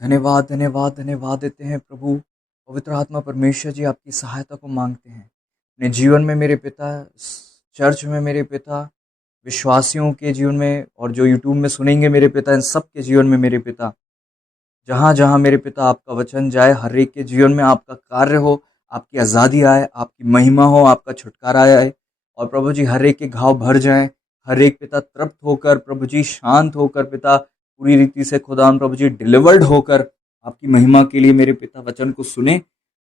धन्यवाद, धन्यवाद, धन्यवाद देते हैं प्रभु। पवित्र आत्मा परमेश्वर जी आपकी सहायता को माँगते हैं। अपने जीवन में मेरे पिता, चर्च में मेरे पिता, विश्वासियों के जीवन में और जो यूट्यूब में सुनेंगे मेरे पिता, इन सब के जीवन में मेरे पिता, जहाँ-जहाँ मेरे पिता आपका वचन जाए, हर एक के जीवन में आपका कार्य हो, आपकी आज़ादी आए, आपकी महिमा हो, आपका छुटकारा आए और प्रभु जी हर एक के घाव भर जाएँ। हर एक पिता तृप्त होकर प्रभु जी शांत होकर पिता पूरी रीति से खुदावंद प्रभु जी डिलीवर्ड होकर आपकी महिमा के लिए मेरे पिता वचन को सुने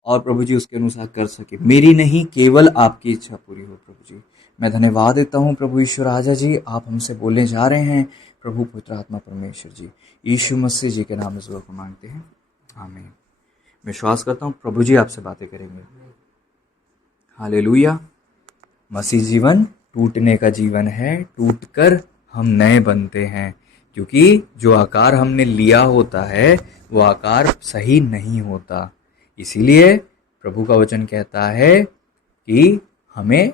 और प्रभु जी उसके अनुसार कर सके। मेरी नहीं केवल आपकी इच्छा पूरी हो प्रभु जी। मैं धन्यवाद देता हूँ प्रभु ईश्वर राजा जी, आप हमसे बोलने जा रहे हैं प्रभु पवित्र आत्मा परमेश्वर जी। यीशु मसीह जी के नाम में दुआ को मांगते हैं, आमीन। विश्वास करता हूँ प्रभु जी आपसे बातें करेंगे। हालेलुया। मसीह जीवन टूटने का जीवन है, टूटकर हम नए बनते हैं, क्योंकि जो आकार हमने लिया होता है वो आकार सही नहीं होता। इसीलिए प्रभु का वचन कहता है कि हमें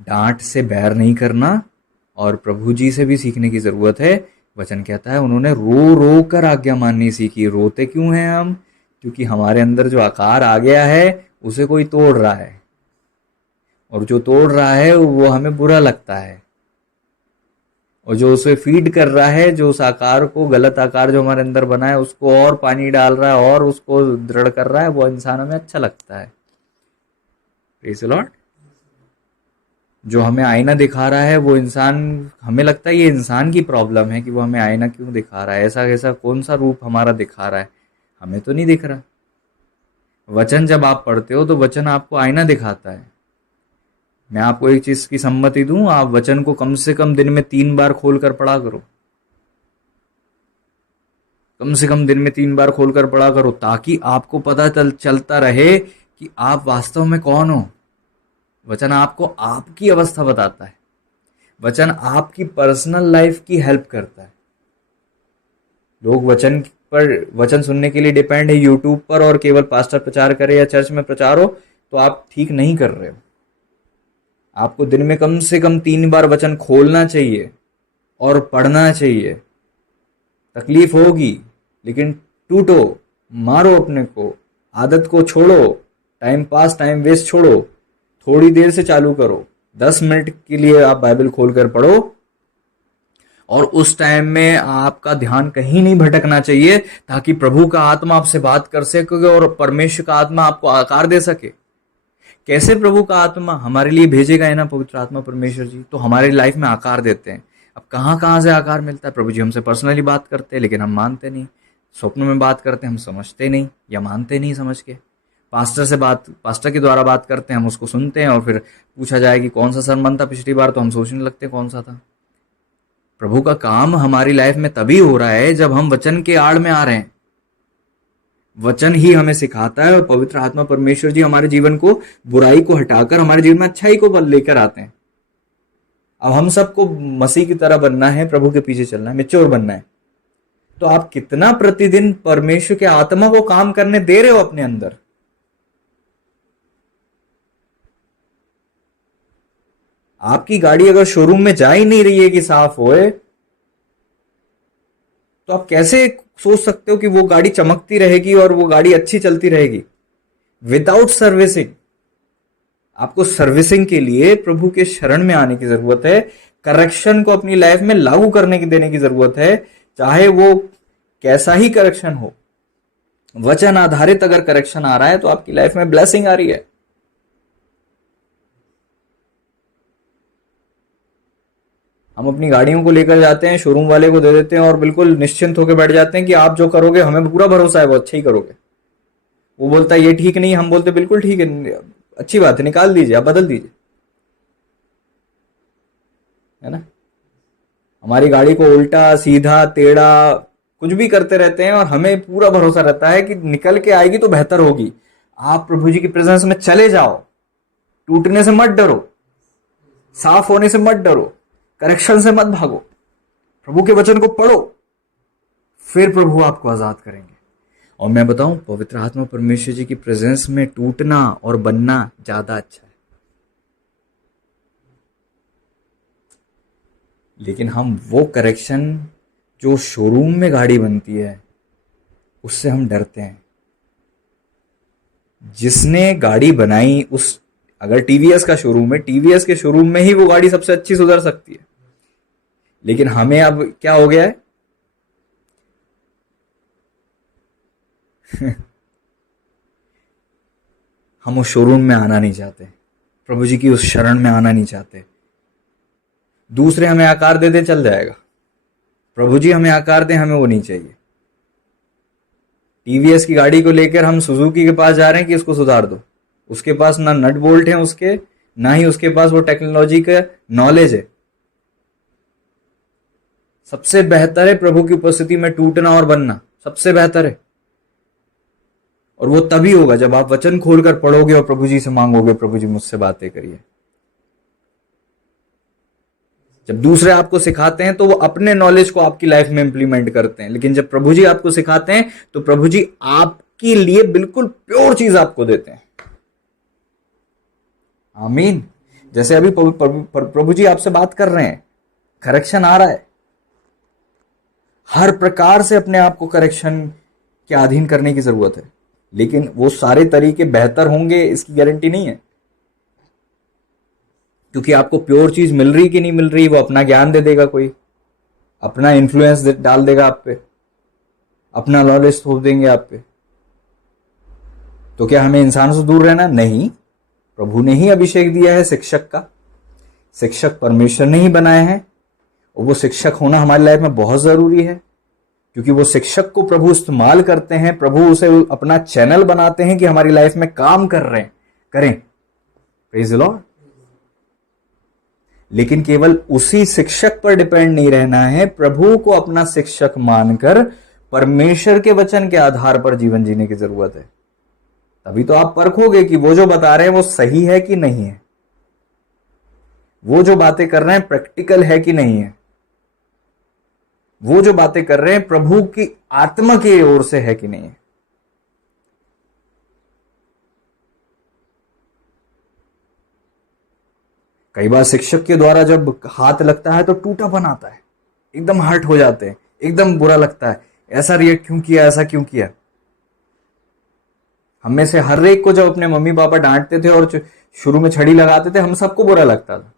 डांट से बैर नहीं करना और प्रभु जी से भी सीखने की ज़रूरत है। वचन कहता है उन्होंने रो रो कर आज्ञा माननी सीखी। रोते क्यों हैं हम? क्योंकि हमारे अंदर जो आकार आ गया है उसे कोई तोड़ रहा है और जो तोड़ रहा है वो हमें बुरा लगता है और जो उसे फीड कर रहा है, जो उस आकार को, गलत आकार जो हमारे अंदर बना है उसको और पानी डाल रहा है और उसको दृढ़ कर रहा है, वो इंसान हमें अच्छा लगता है। Praise the Lord. जो हमें आईना दिखा रहा है वो इंसान, हमें लगता है ये इंसान की प्रॉब्लम है कि वो हमें आईना क्यों दिखा रहा है, ऐसा ऐसा कौन सा रूप हमारा दिखा रहा है, हमें तो नहीं दिख रहा। वचन जब आप पढ़ते हो तो वचन आपको आईना दिखाता है। मैं आपको एक चीज की सम्मति दूं, आप वचन को कम से कम दिन में 3 बार खोल कर पढ़ा करो। कम से कम दिन में 3 बार खोल कर पढ़ा करो, ताकि आपको पता चलता रहे कि आप वास्तव में कौन हो। वचन आपको आपकी अवस्था बताता है। वचन आपकी पर्सनल लाइफ की हेल्प करता है। लोग वचन पर, वचन सुनने के लिए डिपेंड है यूट्यूब पर और केवल पास्टर प्रचार करे या चर्च में प्रचार हो, तो आप ठीक नहीं कर रहे हो। आपको दिन में कम से कम 3 बार वचन खोलना चाहिए और पढ़ना चाहिए। तकलीफ होगी लेकिन टूटो, मारो अपने को, आदत को छोड़ो, टाइम पास, टाइम वेस्ट छोड़ो, थोड़ी देर से चालू करो। 10 मिनट के लिए आप बाइबल खोलकर पढ़ो और उस टाइम में आपका ध्यान कहीं नहीं भटकना चाहिए, ताकि प्रभु का आत्मा आपसे बात कर सके और परमेश्वर का आत्मा आपको आकार दे सके। कैसे प्रभु का आत्मा हमारे लिए भेजेगा है ना, पवित्र आत्मा परमेश्वर जी, तो हमारी लाइफ में आकार देते हैं। अब कहाँ कहाँ से आकार मिलता है? प्रभु जी हमसे पर्सनली बात करते हैं लेकिन हम मानते नहीं। स्वप्नों में बात करते हैं, हम समझते नहीं या मानते नहीं समझ के। पास्टर के द्वारा बात करते हैं, हम उसको सुनते हैं और फिर पूछा जाए कि कौन सा सरमन था पिछली बार, तो हम सोचने लगते हैं कौन सा था। प्रभु का काम हमारी लाइफ में तभी हो रहा है जब हम वचन के आड़ में आ रहे हैं। वचन ही हमें सिखाता है और पवित्र आत्मा परमेश्वर जी हमारे जीवन को, बुराई को हटाकर हमारे जीवन में अच्छाई को बल लेकर आते हैं। अब हम सबको मसीह की तरह बनना है, प्रभु के पीछे चलना है, मैच्योर बनना है। तो आप कितना प्रतिदिन परमेश्वर के आत्मा को काम करने दे रहे हो अपने अंदर? आपकी गाड़ी अगर शोरूम में जा ही नहीं रही है कि साफ होए, तो आप कैसे सोच सकते हो कि वो गाड़ी चमकती रहेगी और वो गाड़ी अच्छी चलती रहेगी? Without servicing. आपको सर्विसिंग के लिए प्रभु के शरण में आने की जरूरत है। करेक्शन को अपनी लाइफ में लागू करने की, देने की जरूरत है, चाहे वो कैसा ही करेक्शन हो। वचन आधारित अगर करेक्शन आ रहा है तो आपकी लाइफ में ब्लेसिंग आ रही है। हम अपनी गाड़ियों को लेकर जाते हैं, शोरूम वाले को दे देते हैं और बिल्कुल निश्चिंत होकर बैठ जाते हैं कि आप जो करोगे हमें पूरा भरोसा है वो अच्छा ही करोगे। वो बोलता है ये ठीक नहीं, हम बोलते बिल्कुल ठीक है, अच्छी बात है, निकाल दीजिए, आप बदल दीजिए, है ना। हमारी गाड़ी को उल्टा सीधा टेढ़ा कुछ भी करते रहते हैं और हमें पूरा भरोसा रहता है कि निकल के आएगी तो बेहतर होगी। आप प्रभु जी की प्रेजेंस में चले जाओ, टूटने से मत डरो, साफ होने से मत डरो, करेक्शन से मत भागो, प्रभु के वचन को पढ़ो, फिर प्रभु आपको आजाद करेंगे। और मैं बताऊं, पवित्र आत्मा परमेश्वर जी की प्रेजेंस में टूटना और बनना ज्यादा अच्छा है। लेकिन हम वो करेक्शन जो शोरूम में गाड़ी बनती है उससे हम डरते हैं। जिसने गाड़ी बनाई, उस अगर टीवीएस का शोरूम है, टीवीएस के शोरूम में ही वो गाड़ी सबसे अच्छी सुधर सकती है। लेकिन हमें अब क्या हो गया है हम उस शोरूम में आना नहीं चाहते, प्रभु जी की उस शरण में आना नहीं चाहते। दूसरे हमें आकार दे दे चल जाएगा, प्रभु जी हमें आकार दें, हमें वो नहीं चाहिए। टीवीएस की गाड़ी को लेकर हम सुजुकी के पास जा रहे हैं कि इसको सुधार दो। उसके पास ना नट बोल्ट है उसके, ना ही उसके पास वो टेक्नोलॉजी का नॉलेज है। सबसे बेहतर है प्रभु की उपस्थिति में टूटना और बनना, सबसे बेहतर है। और वो तभी होगा जब आप वचन खोलकर पढ़ोगे और प्रभु जी से मांगोगे, प्रभु जी मुझसे बातें करिए। जब दूसरे आपको सिखाते हैं तो वो अपने नॉलेज को आपकी लाइफ में इंप्लीमेंट करते हैं, लेकिन जब प्रभु जी आपको सिखाते हैं तो प्रभु जी आपके लिए बिल्कुल प्योर चीज आपको देते हैं। आमीन। जैसे अभी प्रभु जी आपसे बात कर रहे हैं, करेक्शन आ रहा है। हर प्रकार से अपने आप को करेक्शन के अधीन करने की जरूरत है, लेकिन वो सारे तरीके बेहतर होंगे इसकी गारंटी नहीं है। क्योंकि आपको प्योर चीज मिल रही कि नहीं मिल रही, वो अपना ज्ञान दे देगा, कोई अपना इन्फ्लुएंस डाल देगा आप पे, अपना नॉलेज थोप देंगे आप पे। तो क्या हमें इंसान से दूर रहना? नहीं, प्रभु ने ही अभिषेक दिया है शिक्षक का। शिक्षक परमेश्वर ने ही बनाए हैं, और वो शिक्षक होना हमारी लाइफ में बहुत जरूरी है, क्योंकि वो शिक्षक को प्रभु इस्तेमाल करते हैं, प्रभु उसे अपना चैनल बनाते हैं कि हमारी लाइफ में काम करें। Praise the Lord. लेकिन केवल उसी शिक्षक पर डिपेंड नहीं रहना है, प्रभु को अपना शिक्षक मानकर परमेश्वर के वचन के आधार पर जीवन जीने की जरूरत है। तभी तो आप परखोगे कि वो जो बता रहे हैं वो सही है कि नहीं है, वो जो बातें कर रहे हैं प्रैक्टिकल है कि नहीं है, वो जो बातें कर रहे हैं प्रभु की आत्मा की ओर से है कि नहीं है। कई बार शिक्षक के द्वारा जब हाथ लगता है तो टूटापन आता है, एकदम हर्ट हो जाते हैं, एकदम बुरा लगता है, ऐसा रिएक्ट क्यों किया, ऐसा क्यों किया। हम में से हर एक को जब अपने मम्मी पापा डांटते थे और शुरू में छड़ी लगाते थे, हम सबको बुरा लगता था।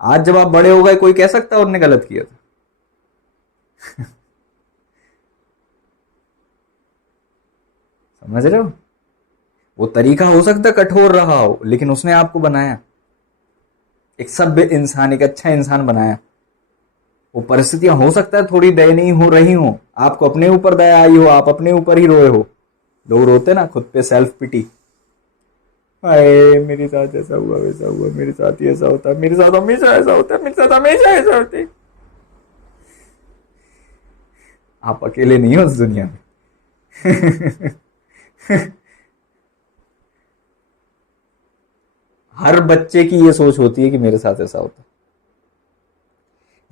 आज जब आप बड़े हो गए, कोई कह सकता है उन्होंने गलत किया था? समझ रहे हो? वो तरीका हो सकता है कठोर रहा हो, लेकिन उसने आपको बनाया एक सभ्य इंसान, एक अच्छा इंसान बनाया। वो परिस्थितियां हो सकता है थोड़ी दयनीय हो रही हो, आपको अपने ऊपर दया आई हो, आप अपने ऊपर ही रोए हो। लोग रोते ना खुद पे, सेल्फ पिटी, हाय मेरे साथ ऐसा हुआ, वैसा हुआ, मेरे साथ ही ऐसा होता है, मेरे साथ हमेशा ऐसा होता है, मेरे साथ हमेशा ऐसा होता है। आप अकेले नहीं हो इस दुनिया में। हर बच्चे की ये सोच होती है कि मेरे साथ ऐसा होता है।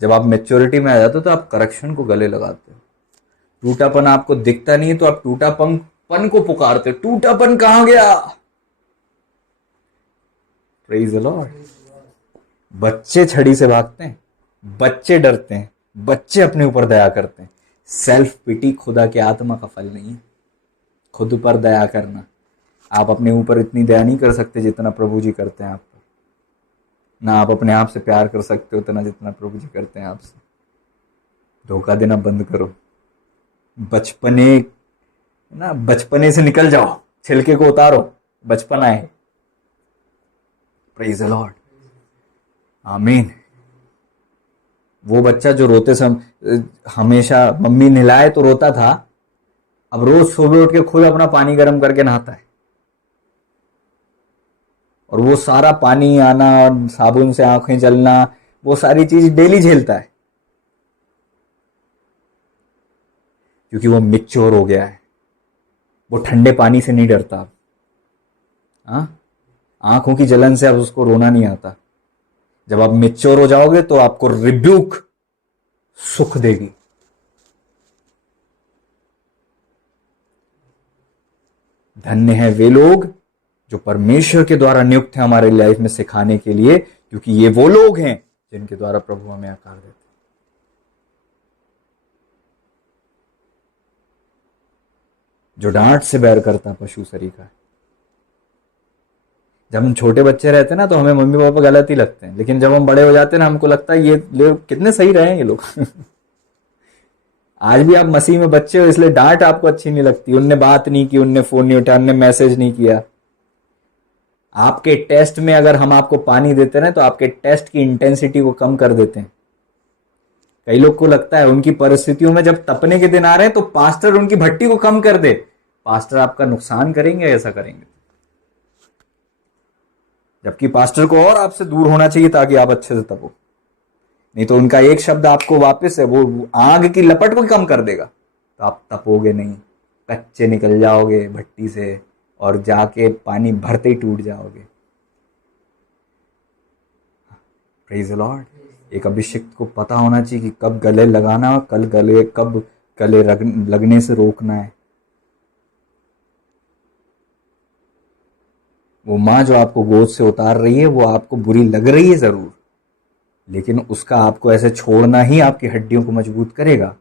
जब आप मैच्योरिटी में आ जाते हो तो आप करेक्शन को गले लगाते हो। टूटापन आपको दिखता नहीं है तो आप टूटापन को पुकारते हो, टूटापन कहां गया। Praise the Lord. बच्चे छड़ी से भागते हैं, बच्चे डरते हैं, बच्चे अपने ऊपर दया करते हैं। सेल्फ पिटी खुदा के आत्मा का फल नहीं है। खुद पर दया करना, आप अपने ऊपर इतनी दया नहीं कर सकते जितना प्रभु जी करते हैं आप पर। ना आप अपने आप से प्यार कर सकते हो उतना जितना प्रभु जी करते हैं आपसे। धोखा देना बंद करो। बचपने से निकल जाओ, छिलके को उतारो, बचपना है। Praise the Lord. आमीन। वो बच्चा जो रोते हमेशा मम्मी नहलाए तो रोता था, अब रोज सुबह उठ के खुद अपना पानी गर्म करके नहाता है, और वो सारा पानी आना और साबुन से आंखें जलना, वो सारी चीज डेली झेलता है, क्योंकि वो मैच्योर हो गया है। वो ठंडे पानी से नहीं डरता अब। आंखों की जलन से अब उसको रोना नहीं आता। जब आप मैच्योर हो जाओगे तो आपको रिब्यूक सुख देगी। धन्य है वे लोग जो परमेश्वर के द्वारा नियुक्त है हमारे लाइफ में सिखाने के लिए, क्योंकि ये वो लोग हैं जिनके द्वारा प्रभु हमें आकार देते हैं। जो डांट से बैर करता है पशु सरीखा है। जब हम छोटे बच्चे रहते हैं ना तो हमें मम्मी पापा गलत ही लगते हैं, लेकिन जब हम बड़े हो जाते हैं ना हमको लगता है ये लोग कितने सही रहे हैं ये लोग। आज भी आप मसीह में बच्चे हो इसलिए डांट आपको अच्छी नहीं लगती। उनने बात नहीं की, उनने फोन नहीं उठाया, उनने मैसेज नहीं किया। आपके टेस्ट में अगर हम आपको पानी देते ना तो आपके टेस्ट की इंटेंसिटी को कम कर देते हैं। कई लोग को लगता है उनकी परिस्थितियों में जब तपने के दिन आ रहे हैं तो पास्टर उनकी भट्टी को कम कर दे। पास्टर आपका नुकसान करेंगे, ऐसा करेंगे। जबकि पास्टर को और आपसे दूर होना चाहिए ताकि आप अच्छे से तपो। नहीं तो उनका एक शब्द आपको वापस है वो आग की लपट को कम कर देगा, तो आप तपोगे नहीं, कच्चे निकल जाओगे भट्टी से और जाके पानी भरते ही टूट जाओगे। Praise the Lord. एक अभिषिक्त को पता होना चाहिए कि कब गले लगाना, कब गले लगने से रोकना है। वो माँ जो आपको गोद से उतार रही है वो आपको बुरी लग रही है जरूर, लेकिन उसका आपको ऐसे छोड़ना ही आपकी हड्डियों को मजबूत करेगा।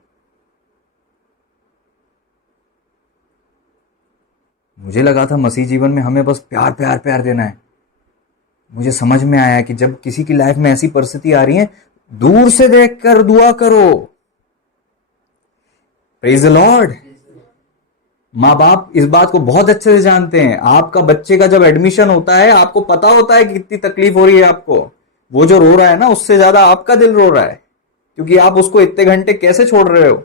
मुझे लगा था मसीह जीवन में हमें बस प्यार प्यार प्यार देना है। मुझे समझ में आया कि जब किसी की लाइफ में ऐसी परिस्थिति आ रही है, दूर से देखकर दुआ करो। Praise the Lord. माँ बाप इस बात को बहुत अच्छे से जानते हैं। आपका बच्चे का जब एडमिशन होता है आपको पता होता है कि कितनी तकलीफ हो रही है आपको। वो जो रो रहा है ना उससे ज्यादा आपका दिल रो रहा है, क्योंकि आप उसको इतने घंटे कैसे छोड़ रहे हो।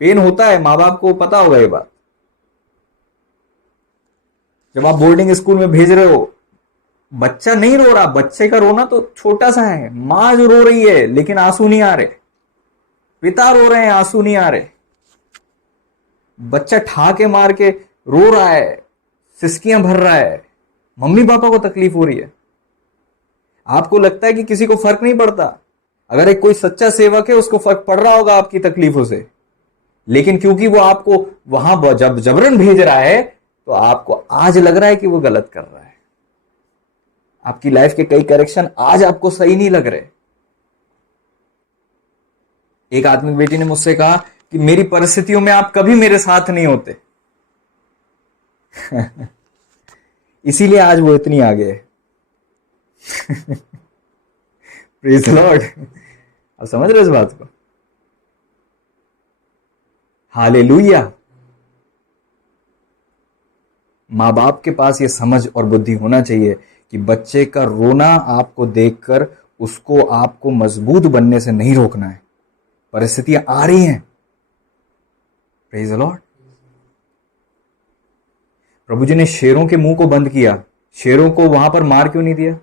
पेन होता है, माँ बाप को पता होगा ये बात। जब आप बोर्डिंग स्कूल में भेज रहे हो, बच्चा नहीं रो रहा, बच्चे का रोना तो छोटा सा है। माँ जो रो रही है लेकिन आंसू नहीं आ रहे, पिता रो रहे हैं आंसू नहीं आ रहे, बच्चा ठाके मार के रो रहा है, सिसकियां भर रहा है, मम्मी पापा को तकलीफ हो रही है। आपको लगता है कि किसी को फर्क नहीं पड़ता। अगर एक कोई सच्चा सेवक है उसको फर्क पड़ रहा होगा आपकी तकलीफों से, लेकिन क्योंकि वो आपको वहां जब जबरन भेज रहा है तो आपको आज लग रहा है कि वो गलत कर रहा है। आपकी लाइफ के कई करेक्शन आज आपको सही नहीं लग रहे। एक आत्मिक बेटी ने मुझसे कहा कि मेरी परिस्थितियों में आप कभी मेरे साथ नहीं होते। इसीलिए आज वो इतनी आगे है। Praise the Lord. आप समझ रहे हो इस बात को? हालेलुया। माँ बाप के पास ये समझ और बुद्धि होना चाहिए कि बच्चे का रोना आपको देखकर उसको आपको मजबूत बनने से नहीं रोकना है। परिस्थितियां आ रही हैं। Praise the lord. प्रभु जी ने शेरों के मुंह को बंद किया, शेरों को वहां पर मार क्यों नहीं दिया?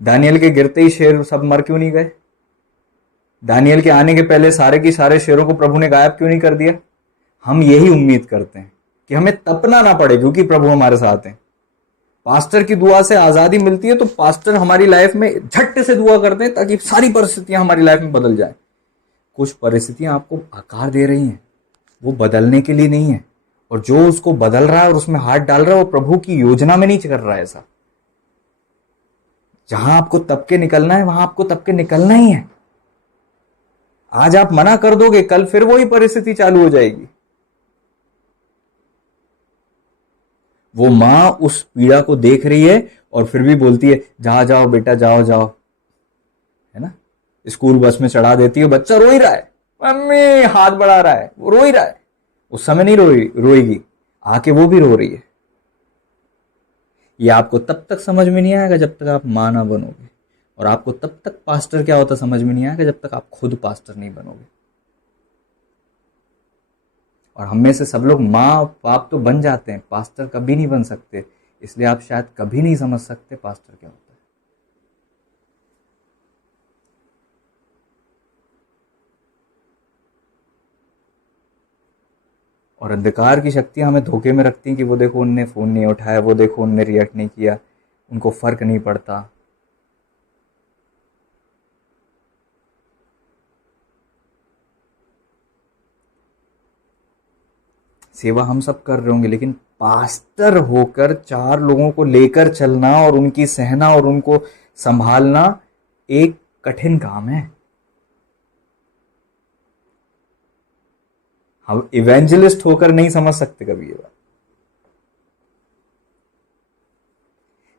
दानियल के गिरते ही शेर सब मर क्यों नहीं गए? दानियल के आने के पहले सारे की सारे शेरों को प्रभु ने गायब क्यों नहीं कर दिया? हम यही उम्मीद करते हैं कि हमें तपना ना पड़े, क्योंकि प्रभु हमारे साथ हैं। पास्टर की दुआ से आजादी मिलती है तो पास्टर हमारी लाइफ में झट से दुआ करते हैं ताकि सारी परिस्थितियां हमारी लाइफ में बदल जाए। कुछ परिस्थितियां आपको आकार दे रही हैं, वो बदलने के लिए नहीं है, और जो उसको बदल रहा है और उसमें हाथ डाल रहा है वो प्रभु की योजना में नहीं कर रहा है ऐसा। जहां आपको तप के निकलना है वहां आपको तप के निकलना ही है। आज आप मना कर दोगे, कल फिर वही परिस्थिति चालू हो जाएगी। वो मां उस पीड़ा को देख रही है और फिर भी बोलती है जा जाओ बेटा जाओ जाओ, है ना। स्कूल बस में चढ़ा देती है, बच्चा रो ही रहा है, मम्मी हाथ बढ़ा रहा है, वो रो ही रहा है। उस समय नहीं रोएगी, आके वो भी रो रही है। ये आपको तब तक समझ में नहीं आएगा जब तक आप मां ना बनोगे, और आपको तब तक पास्टर क्या होता समझ में नहीं आएगा जब तक आप खुद पास्टर नहीं बनोगे। और हम में से सब लोग माँ बाप तो बन जाते हैं, पास्टर कभी नहीं बन सकते, इसलिए आप शायद कभी नहीं समझ सकते पास्टर क्या होता है। और अंधकार की शक्तियां हमें धोखे में रखती हैं कि वो देखो उनने फोन नहीं उठाया, वो देखो उनने रिएक्ट नहीं किया, उनको फर्क नहीं पड़ता। सेवा हम सब कर रहे होंगे, लेकिन पास्टर होकर 4 लोगों को लेकर चलना और उनकी सहना और उनको संभालना एक कठिन काम है। हम इवेंजलिस्ट होकर नहीं समझ सकते कभी ये बात।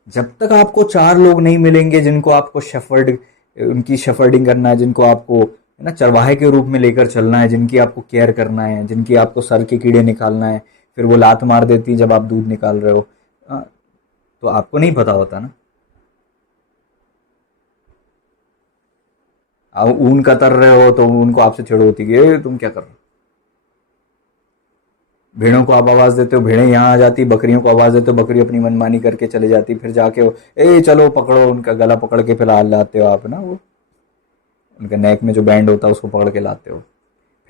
जब तक आपको 4 लोग नहीं मिलेंगे जिनको आपको उनकी शेफर्डिंग करना है, जिनको आपको है ना चरवाहे के रूप में लेकर चलना है, जिनकी आपको केयर करना है, जिनकी आपको सर के कीड़े निकालना है, फिर वो लात मार देती जब आप दूध निकाल रहे हो, तो आपको नहीं पता होता ना। आप ऊन कतर रहे हो तो उनको आपसे चिढ़ होती है कि तुम क्या कर रहे हो। भेड़ों को आप आवाज देते हो, भेड़ें यहाँ आ जाती, बकरियों को आवाज देते हो, बकरी अपनी मनमानी करके चले जाती, फिर जाके चलो पकड़ो, उनका गला पकड़ के फिर लाते हो आप ना, वो उनके नेक में जो बैंड होता है उसको पकड़ के लाते हो,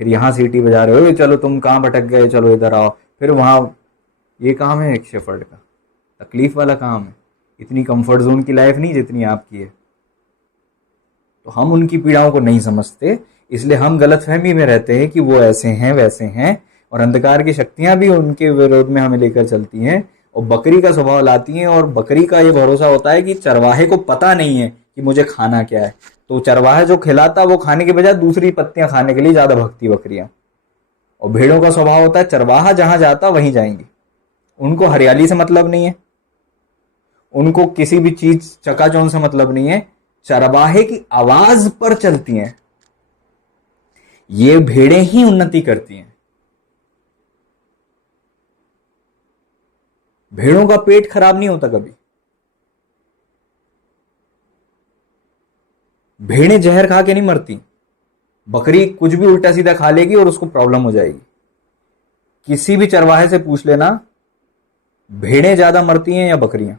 फिर यहाँ सीटी बजा रहे हो, चलो तुम कहाँ भटक गए, चलो इधर आओ, फिर वहाँ। ये काम है एक शेफर्ड का, तकलीफ वाला काम है। इतनी कंफर्ट जोन की लाइफ नहीं जितनी आपकी है। तो हम उनकी पीड़ाओं को नहीं समझते, इसलिए हम गलतफहमी में रहते हैं कि वो ऐसे हैं वैसे हैं, और अंधकार की शक्तियां भी उनके विरोध में हमें लेकर चलती हैं और बकरी का स्वभाव लाती हैं। और बकरी का ये भरोसा होता है कि चरवाहे को पता नहीं है कि मुझे खाना क्या है, तो चरवाहे जो खिलाता वो खाने के बजाय दूसरी पत्तियां खाने के लिए ज्यादा भगती बकरियां। और भेड़ों का स्वभाव होता है चरवाहा जहां जाता वहीं जाएंगी, उनको हरियाली से मतलब नहीं है, उनको किसी भी चीज चकाचौंध से मतलब नहीं है, चरवाहे की आवाज पर चलती हैं। ये भेड़ें ही उन्नति करती हैं। भेड़ों का पेट खराब नहीं होता कभी। भेड़ें जहर खा के नहीं मरती, बकरी कुछ भी उल्टा सीधा खा लेगी और उसको प्रॉब्लम हो जाएगी। किसी भी चरवाहे से पूछ लेना, भेड़ें ज्यादा मरती हैं या बकरियां?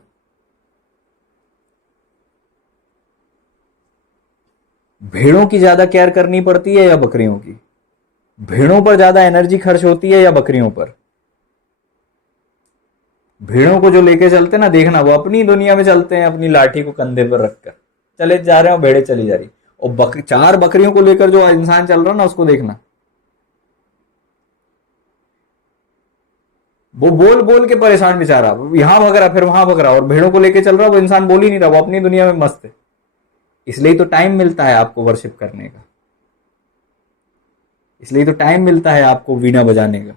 भेड़ों की ज्यादा केयर करनी पड़ती है या बकरियों की? भेड़ों पर ज्यादा एनर्जी खर्च होती है या बकरियों पर? भेड़ों को जो लेके चलते ना, देखना वो अपनी दुनिया में चलते हैं, अपनी लाठी को कंधे पर रखकर चले जा रहे हो, भेड़े चली जा रही। और 4 बकरियों को लेकर जो इंसान चल रहा ना, उसको देखना, वो बोल बोल के परेशान बेचारा, यहां भग रहा फिर वहां भग रहा, और भेड़ों को लेके चल रहा, वो इंसान बोल ही नहीं रहा, वो अपनी दुनिया में मस्त है। इसलिए तो टाइम मिलता है आपको वर्शिप करने का, इसलिए तो टाइम मिलता है आपको वीणा बजाने का,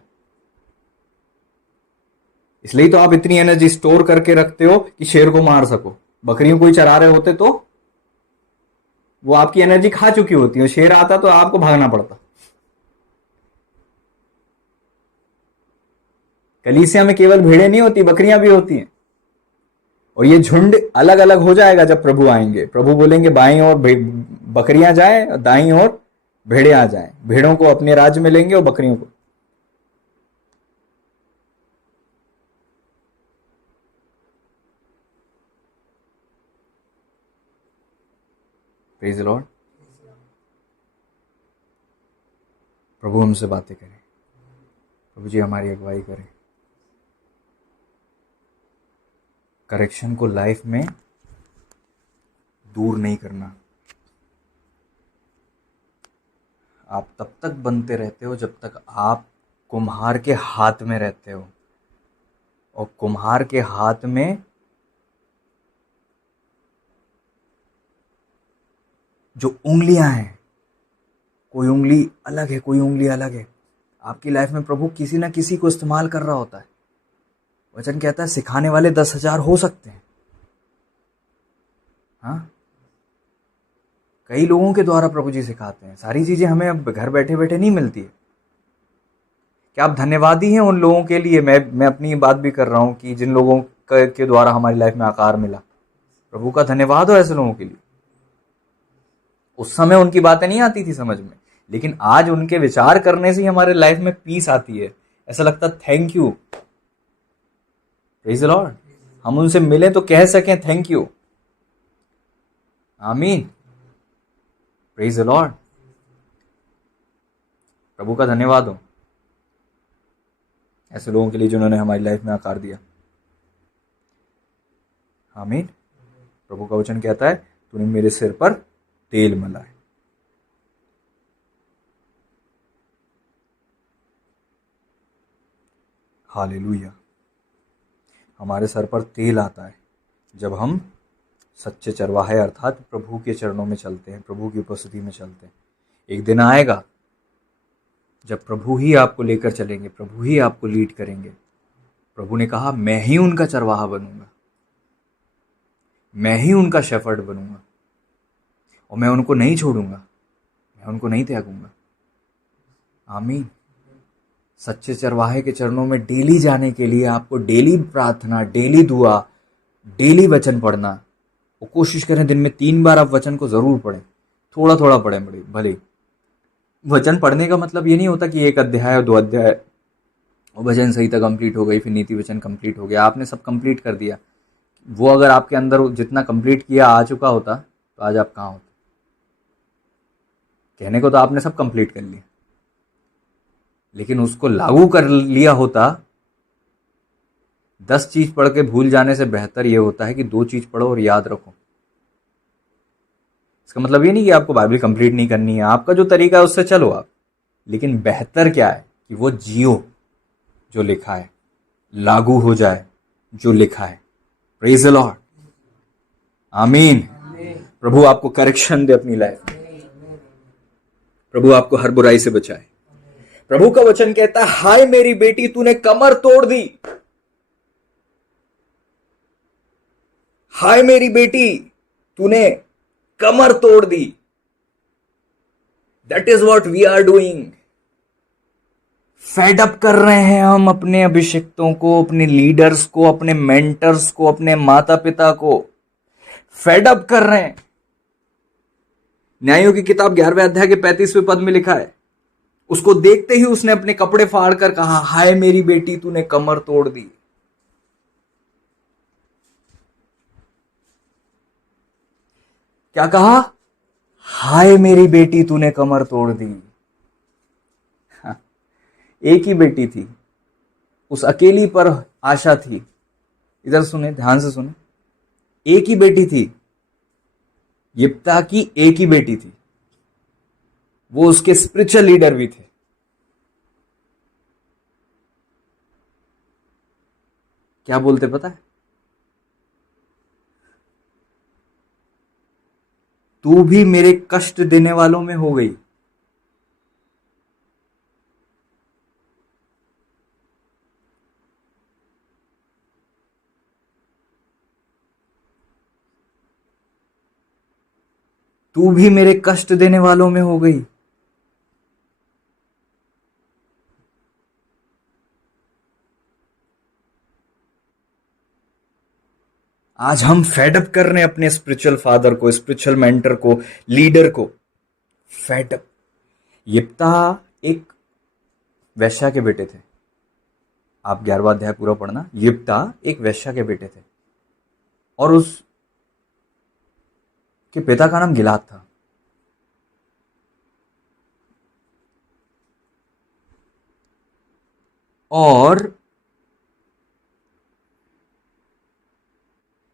इसलिए तो आप इतनी एनर्जी स्टोर करके रखते हो कि शेर को मार सको। बकरियों को ही चरा रहे होते तो वो आपकी एनर्जी खा चुकी होती है, शेर आता तो आपको भागना पड़ता। कलीसिया में केवल भेड़ें नहीं होती, बकरियां भी होती हैं। और ये झुंड अलग अलग हो जाएगा जब प्रभु आएंगे। प्रभु बोलेंगे बाईं ओर बकरियां जाएं, दाईं ओर भेड़े आ जाएं। भेड़ों को अपने राज्य में लेंगे और बकरियों को। Praise the lord. प्रभु हमसे बातें करें, प्रभु जी हमारी अगुवाई करें। करेक्शन को लाइफ में दूर नहीं करना। आप तब तक बनते रहते हो जब तक आप कुम्हार के हाथ में रहते हो, और कुम्हार के हाथ में जो उंगलियां हैं, कोई उंगली अलग है, कोई उंगली अलग है। आपकी लाइफ में प्रभु किसी ना किसी को इस्तेमाल कर रहा होता है। वचन कहता है सिखाने वाले 10,000 हो सकते हैं। हाँ, कई लोगों के द्वारा प्रभु जी सिखाते हैं। सारी चीजें हमें अब घर बैठे बैठे नहीं मिलती है। क्या आप धन्यवादी हैं उन लोगों के लिए? मैं अपनी बात भी कर रहा हूं कि जिन लोगों के द्वारा हमारी लाइफ में आकार मिला। प्रभु का धन्यवाद हो ऐसे लोगों के लिए। उस समय उनकी बातें नहीं आती थी समझ में, लेकिन आज उनके विचार करने से ही हमारे लाइफ में पीस आती है। ऐसा लगता है thank you, praise the Lord. हम उनसे मिले तो कह सकें थैंक यू। आमीन, प्रेज द लॉर्ड। प्रभु का धन्यवाद हो ऐसे लोगों के लिए जिन्होंने हमारी लाइफ में आकार दिया। आमीन। प्रभु का वचन कहता है तूने मेरे सिर पर तेल मला है। हालेलुया। हमारे सर पर तेल आता है जब हम सच्चे चरवाहे अर्थात प्रभु के चरणों में चलते हैं, प्रभु की उपस्थिति में चलते हैं। एक दिन आएगा जब प्रभु ही आपको लेकर चलेंगे, प्रभु ही आपको लीड करेंगे। प्रभु ने कहा मैं ही उनका चरवाहा बनूंगा, मैं ही उनका शेफर्ड बनूंगा, और मैं उनको नहीं छोड़ूंगा, मैं उनको नहीं त्यागूंगा। आमीन। सच्चे चरवाहे के चरणों में डेली जाने के लिए आपको डेली प्रार्थना, डेली दुआ, डेली वचन पढ़ना। वो कोशिश करें दिन में 3 बार आप वचन को जरूर पढ़ें, थोड़ा थोड़ा पढ़ें भले ही। वचन पढ़ने का मतलब ये नहीं होता कि 1 अध्याय और 2 अध्याय और भजन संहिता कंप्लीट हो गई, फिर नीति वचन कंप्लीट हो गया, आपने सब कंप्लीट कर दिया। वो अगर आपके अंदर जितना कंप्लीट किया आ चुका होता तो आज आप कहाँ होते? कहने को तो आपने सब कंप्लीट कर लिया, लेकिन उसको लागू कर लिया होता। 10 चीज पढ़ के भूल जाने से बेहतर ये होता है कि 2 चीज पढ़ो और याद रखो। इसका मतलब ये नहीं कि आपको बाइबल कंप्लीट नहीं करनी है, आपका जो तरीका है उससे चलो आप, लेकिन बेहतर क्या है कि वो जियो जो लिखा है, लागू हो जाए जो लिखा है। Praise the Lord. आमीन। प्रभु आपको करेक्शन दे अपनी लाइफ में, प्रभु आपको हर बुराई से बचाए। प्रभु का वचन कहता है, हाय मेरी बेटी तूने कमर तोड़ दी, हाय मेरी बेटी तूने कमर तोड़ दी। That is what we are doing. Fed up कर रहे हैं हम अपने अभिषिक्तों को, अपने लीडर्स को, अपने मेंटर्स को, अपने माता पिता को फेड अप कर रहे हैं। न्यायों की किताब 11वें अध्याय के 35वें पद में लिखा है, उसको देखते ही उसने अपने कपड़े फाड़ कर कहा, हाय मेरी बेटी तूने कमर तोड़ दी। क्या कहा? हाय मेरी बेटी तूने कमर तोड़ दी। हाँ, एक ही बेटी थी, उस अकेली पर आशा थी। इधर सुने, ध्यान से सुने। एक ही बेटी थी, यिप्ता की एक ही बेटी थी। वो उसके स्पिरिचुअल लीडर भी थे। क्या बोलते पता है? तू भी मेरे कष्ट देने वालों में हो गई। तू भी मेरे कष्ट देने वालों में हो गई। आज हम फेडअप कर रहे हैं अपने स्पिरिचुअल फादर को, स्पिरिचुअल मेंटर को, लीडर को। फेडअप। यिप्ता एक वैश्या के बेटे थे। आप 11वां अध्याय पूरा पढ़ना। यिप्ता एक वैश्या के बेटे थे और उस के पिता का नाम गिलाद था। और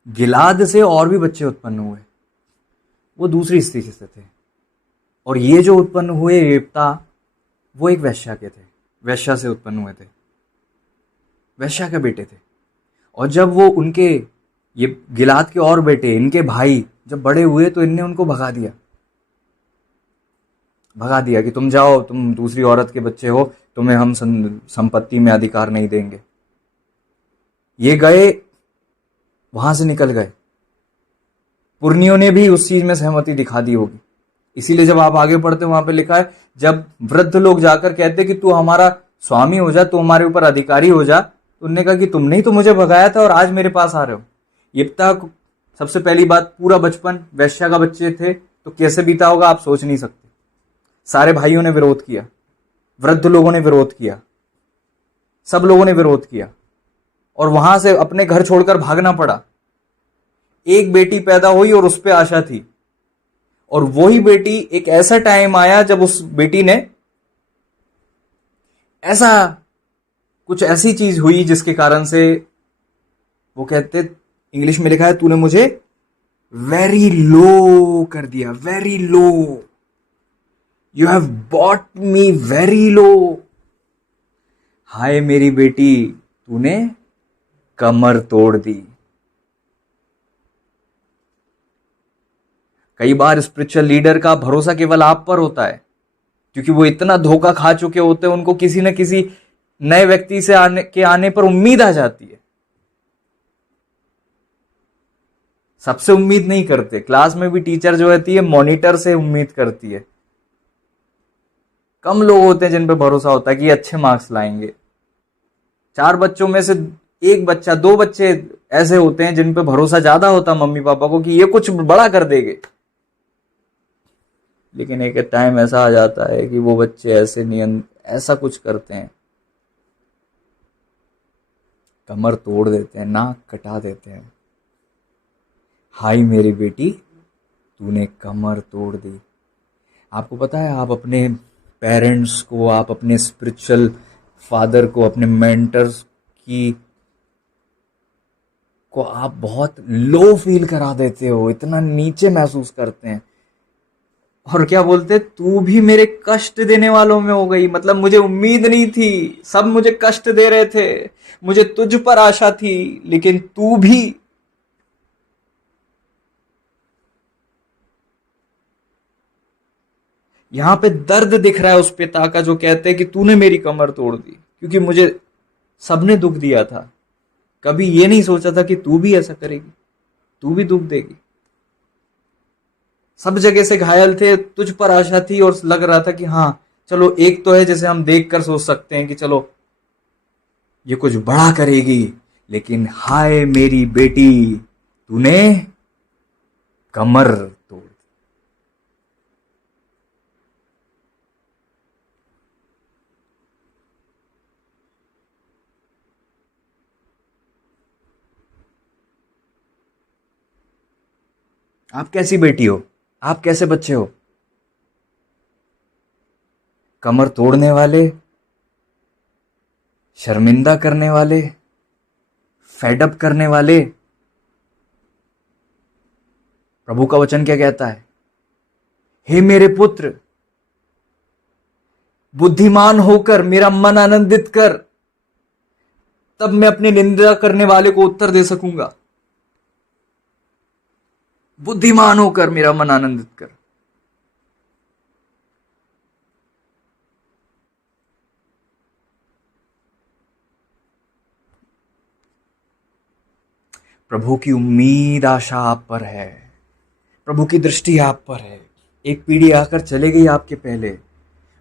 गिलाद से और भी बच्चे उत्पन्न हुए, वो दूसरी स्थिति से थे। और ये जो उत्पन्न हुए यिप्ता, वो एक वैश्या के थे, वैश्या से उत्पन्न हुए थे, वैश्या के बेटे थे। और जब वो उनके ये गिलाद के और बेटे, इनके भाई जब बड़े हुए तो इनने उनको भगा दिया कि तुम जाओ, तुम दूसरी औरत के बच्चे हो, तुम्हें हम संपत्ति में अधिकार नहीं देंगे। ये गए, वहां से निकल गए। पुरनियों ने भी उस चीज में सहमति दिखा दी होगी। इसीलिए जब आप आगे पढ़ते हो वहां पे लिखा है, जब वृद्ध लोग जाकर कहते कि तू हमारा स्वामी हो जा, तू हमारे ऊपर अधिकारी हो जा, तो उन्होंने कहा कि तुमने ही तो मुझे भगाया था और आज मेरे पास आ रहे हो। यिप्ता को सबसे पहली बात, पूरा बचपन वैश्या का बच्चे थे तो कैसे बीता होगा आप सोच नहीं सकते। सारे भाइयों ने विरोध किया, वृद्ध लोगों ने विरोध किया, सब लोगों ने विरोध किया और वहां से अपने घर छोड़कर भागना पड़ा। एक बेटी पैदा हुई और उस पर आशा थी, और वही बेटी, एक ऐसा टाइम आया जब उस बेटी ने कुछ ऐसी चीज हुई जिसके कारण से वो कहते, इंग्लिश में लिखा है, तूने मुझे वेरी लो कर दिया, very low, you have bought me very low. हाय मेरी बेटी तूने कमर तोड़ दी। कई बार स्पिरिचुअल लीडर का भरोसा केवल आप पर होता है, क्योंकि वो इतना धोखा खा चुके होते हैं, उनको किसी न किसी नए व्यक्ति से आने पर उम्मीद आ जाती है। सबसे उम्मीद नहीं करते। क्लास में भी टीचर जो रहती है मॉनिटर से उम्मीद करती है। कम लोग होते हैं जिन पे भरोसा होता है कि ये अच्छे मार्क्स लाएंगे। 4 बच्चों में से 1 बच्चा, 2 बच्चे ऐसे होते हैं जिन पे भरोसा ज्यादा होता है मम्मी पापा को कि ये कुछ बड़ा कर देंगे। लेकिन एक टाइम ऐसा आ जाता है कि वो बच्चे ऐसा कुछ करते हैं, कमर तोड़ देते हैं, नाक कटा देते हैं। हाय मेरी बेटी, तूने कमर तोड़ दी। आपको पता है, आप अपने पेरेंट्स को, आप अपने स्पिरिचुअल फादर को, अपने मेंटर्स को आप बहुत लो फील करा देते हो, इतना नीचे महसूस करते हैं। और क्या बोलते, तू भी मेरे कष्ट देने वालों में हो गई। मतलब मुझे उम्मीद नहीं थी, सब मुझे कष्ट दे रहे थे, मुझे तुझ पर आशा थी, लेकिन तू भी। यहां पे दर्द दिख रहा है उस पिता का जो कहते हैं कि तूने मेरी कमर तोड़ दी, क्योंकि मुझे सबने दुख दिया था। कभी ये नहीं सोचा था कि तू भी ऐसा करेगी, तू भी दुख देगी। सब जगह से घायल थे, तुझ पर आशा थी और लग रहा था कि हाँ चलो एक तो है जैसे हम देखकर सोच सकते हैं कि चलो ये कुछ बड़ा करेगी। लेकिन हाय मेरी बेटी, तूने कमर तोड़। आप कैसी बेटी हो, आप कैसे बच्चे हो? कमर तोड़ने वाले, शर्मिंदा करने वाले, फेडअप करने वाले। प्रभु का वचन क्या कहता है? हे मेरे पुत्र, बुद्धिमान होकर मेरा मन आनंदित कर, तब मैं अपनी निंदा करने वाले को उत्तर दे सकूंगा। बुद्धिमान होकर मेरा मन आनंदित कर। प्रभु की उम्मीद, आशा आप पर है, प्रभु की दृष्टि आप पर है। एक पीढ़ी आकर चले गई आपके पहले,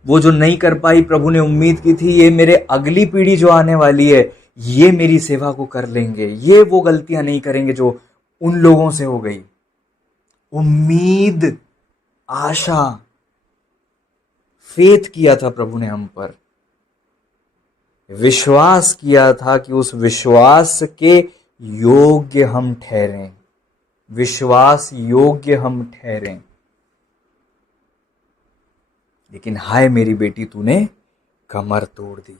वो जो नहीं कर पाई, प्रभु ने उम्मीद की थी ये मेरे अगली पीढ़ी जो आने वाली है ये मेरी सेवा को कर लेंगे, ये वो गलतियां नहीं करेंगे जो उन लोगों से हो गई। उम्मीद, आशा, फेथ किया था प्रभु ने हम पर, विश्वास किया था कि उस विश्वास के योग्य हम ठहरें, विश्वास योग्य हम ठहरें। लेकिन हाय मेरी बेटी, तूने कमर तोड़ दी।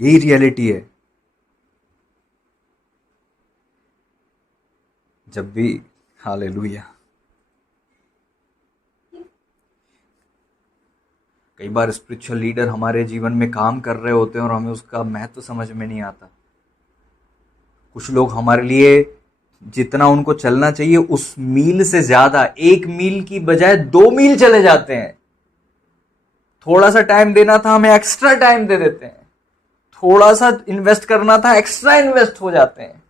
यही रियलिटी है। जब भी, हालेलुया, कई बार स्पिरिचुअल लीडर हमारे जीवन में काम कर रहे होते हैं और हमें उसका महत्व समझ में नहीं आता। कुछ लोग हमारे लिए जितना उनको चलना चाहिए उस मील से ज्यादा, 1 मील की बजाय 2 मील चले जाते हैं। थोड़ा सा टाइम देना था, हमें एक्स्ट्रा टाइम दे देते हैं। थोड़ा सा इन्वेस्ट करना था, एक्स्ट्रा इन्वेस्ट हो जाते हैं।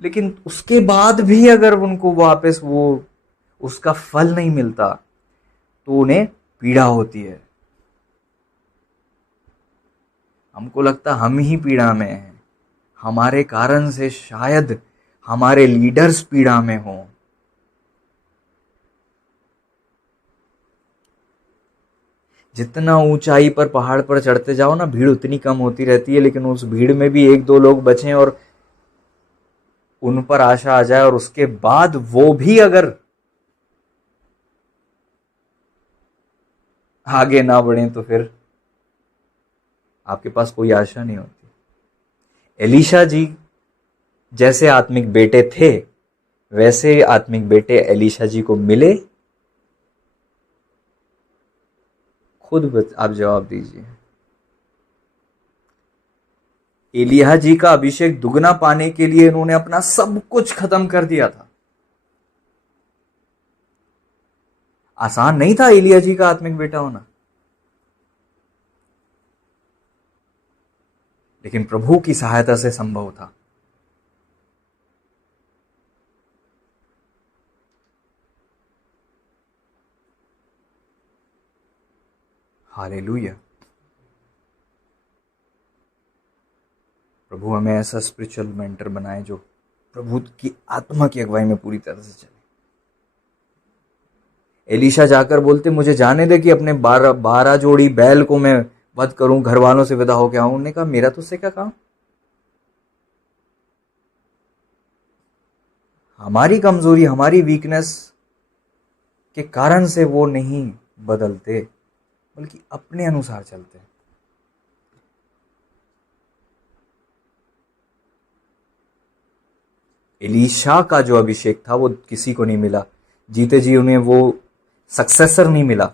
लेकिन उसके बाद भी अगर उनको वापस वो उसका फल नहीं मिलता तो उन्हें पीड़ा होती है। हमको लगता हम ही पीड़ा में हैं, हमारे कारण से शायद हमारे लीडर्स पीड़ा में हों। जितना ऊंचाई पर, पहाड़ पर चढ़ते जाओ ना, भीड़ उतनी कम होती रहती है, लेकिन उस भीड़ में भी 1-2 लोग बचें और उन पर आशा आ जाए और उसके बाद वो भी अगर आगे ना बढ़े तो फिर आपके पास कोई आशा नहीं होती। एलीशा जी जैसे आत्मिक बेटे थे, वैसे आत्मिक बेटे एलीशा जी को मिले? खुद आप जवाब दीजिए। एलिय्याह जी का अभिषेक दुगना पाने के लिए इन्होंने अपना सब कुछ खत्म कर दिया था। आसान नहीं था एलिया जी का आत्मिक बेटा होना, लेकिन प्रभु की सहायता से संभव था। हालेलुया। प्रभु हमें ऐसा स्पिरिचुअल मेंटर बनाए जो प्रभु की आत्मा की अगुवाई में पूरी तरह से चले। एलीशा जाकर बोलते, मुझे जाने दे कि अपने 12 जोड़ी बैल को मैं वध करूं, घर वालों से विदा होके आऊं। उन्होंने कहा, मेरा तो उससे क्या काम। हमारी कमजोरी, हमारी वीकनेस के कारण से वो नहीं बदलते, बल्कि अपने अनुसार चलते हैं। एलीशा का जो अभिषेक था वो किसी को नहीं मिला, जीते जी उन्हें वो सक्सेसर नहीं मिला,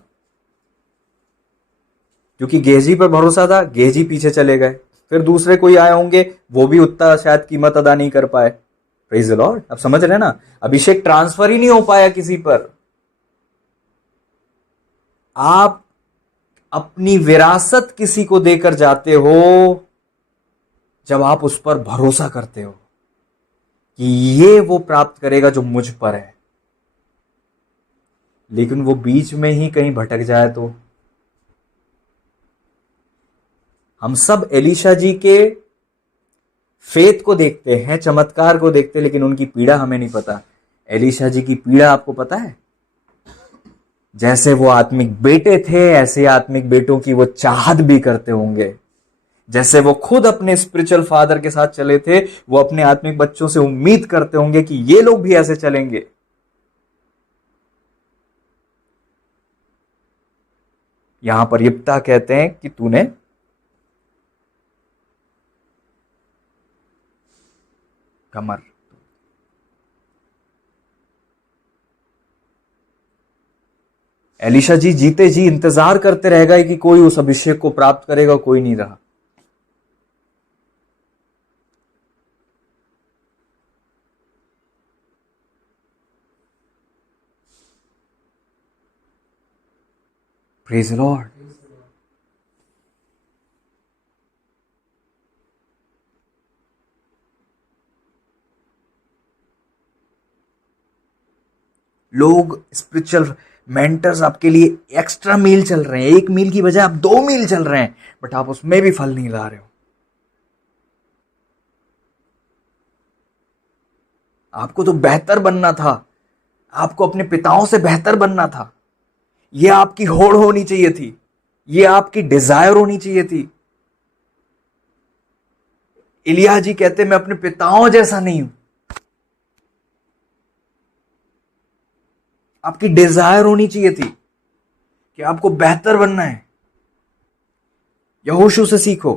क्योंकि गेहजी पर भरोसा था, गेहजी पीछे चले गए। फिर दूसरे कोई आए होंगे, वो भी उतना शायद कीमत अदा नहीं कर पाए। Praise the Lord. अब समझ रहे हैं ना, अभिषेक ट्रांसफर ही नहीं हो पाया किसी पर। आप अपनी विरासत किसी को देकर जाते हो जब आप उस पर भरोसा करते हो कि ये वो प्राप्त करेगा जो मुझ पर है, लेकिन वो बीच में ही कहीं भटक जाए तो। हम सब एलीशा जी के फेथ को देखते हैं, चमत्कार को देखते हैं, लेकिन उनकी पीड़ा हमें नहीं पता। एलीशा जी की पीड़ा आपको पता है? जैसे वो आत्मिक बेटे थे, ऐसे आत्मिक बेटों की वो चाहत भी करते होंगे। जैसे वो खुद अपने स्पिरिचुअल फादर के साथ चले थे, वो अपने आत्मिक बच्चों से उम्मीद करते होंगे कि ये लोग भी ऐसे चलेंगे। यहां पर यिप्ता कहते हैं कि तूने कमर, एलीशा जी जीते जी इंतजार करते रह गए कि कोई उस अभिषेक को प्राप्त करेगा, कोई नहीं रहा। Praise the Lord. लोग स्पिरिचुअल मेंटर्स आपके लिए एक्स्ट्रा मील चल रहे हैं, 1 मील की बजाय आप 2 मील चल रहे हैं, बट आप उसमें भी फल नहीं ला रहे हो। आपको तो बेहतर बनना था, आपको अपने पिताओं से बेहतर बनना था। यह आपकी होड़ होनी चाहिए थी, यह आपकी डिजायर होनी चाहिए थी। इलिया जी कहते, मैं अपने पिताओं जैसा नहीं हूं। आपकी डिजायर होनी चाहिए थी कि आपको बेहतर बनना है। यहोशू से सीखो।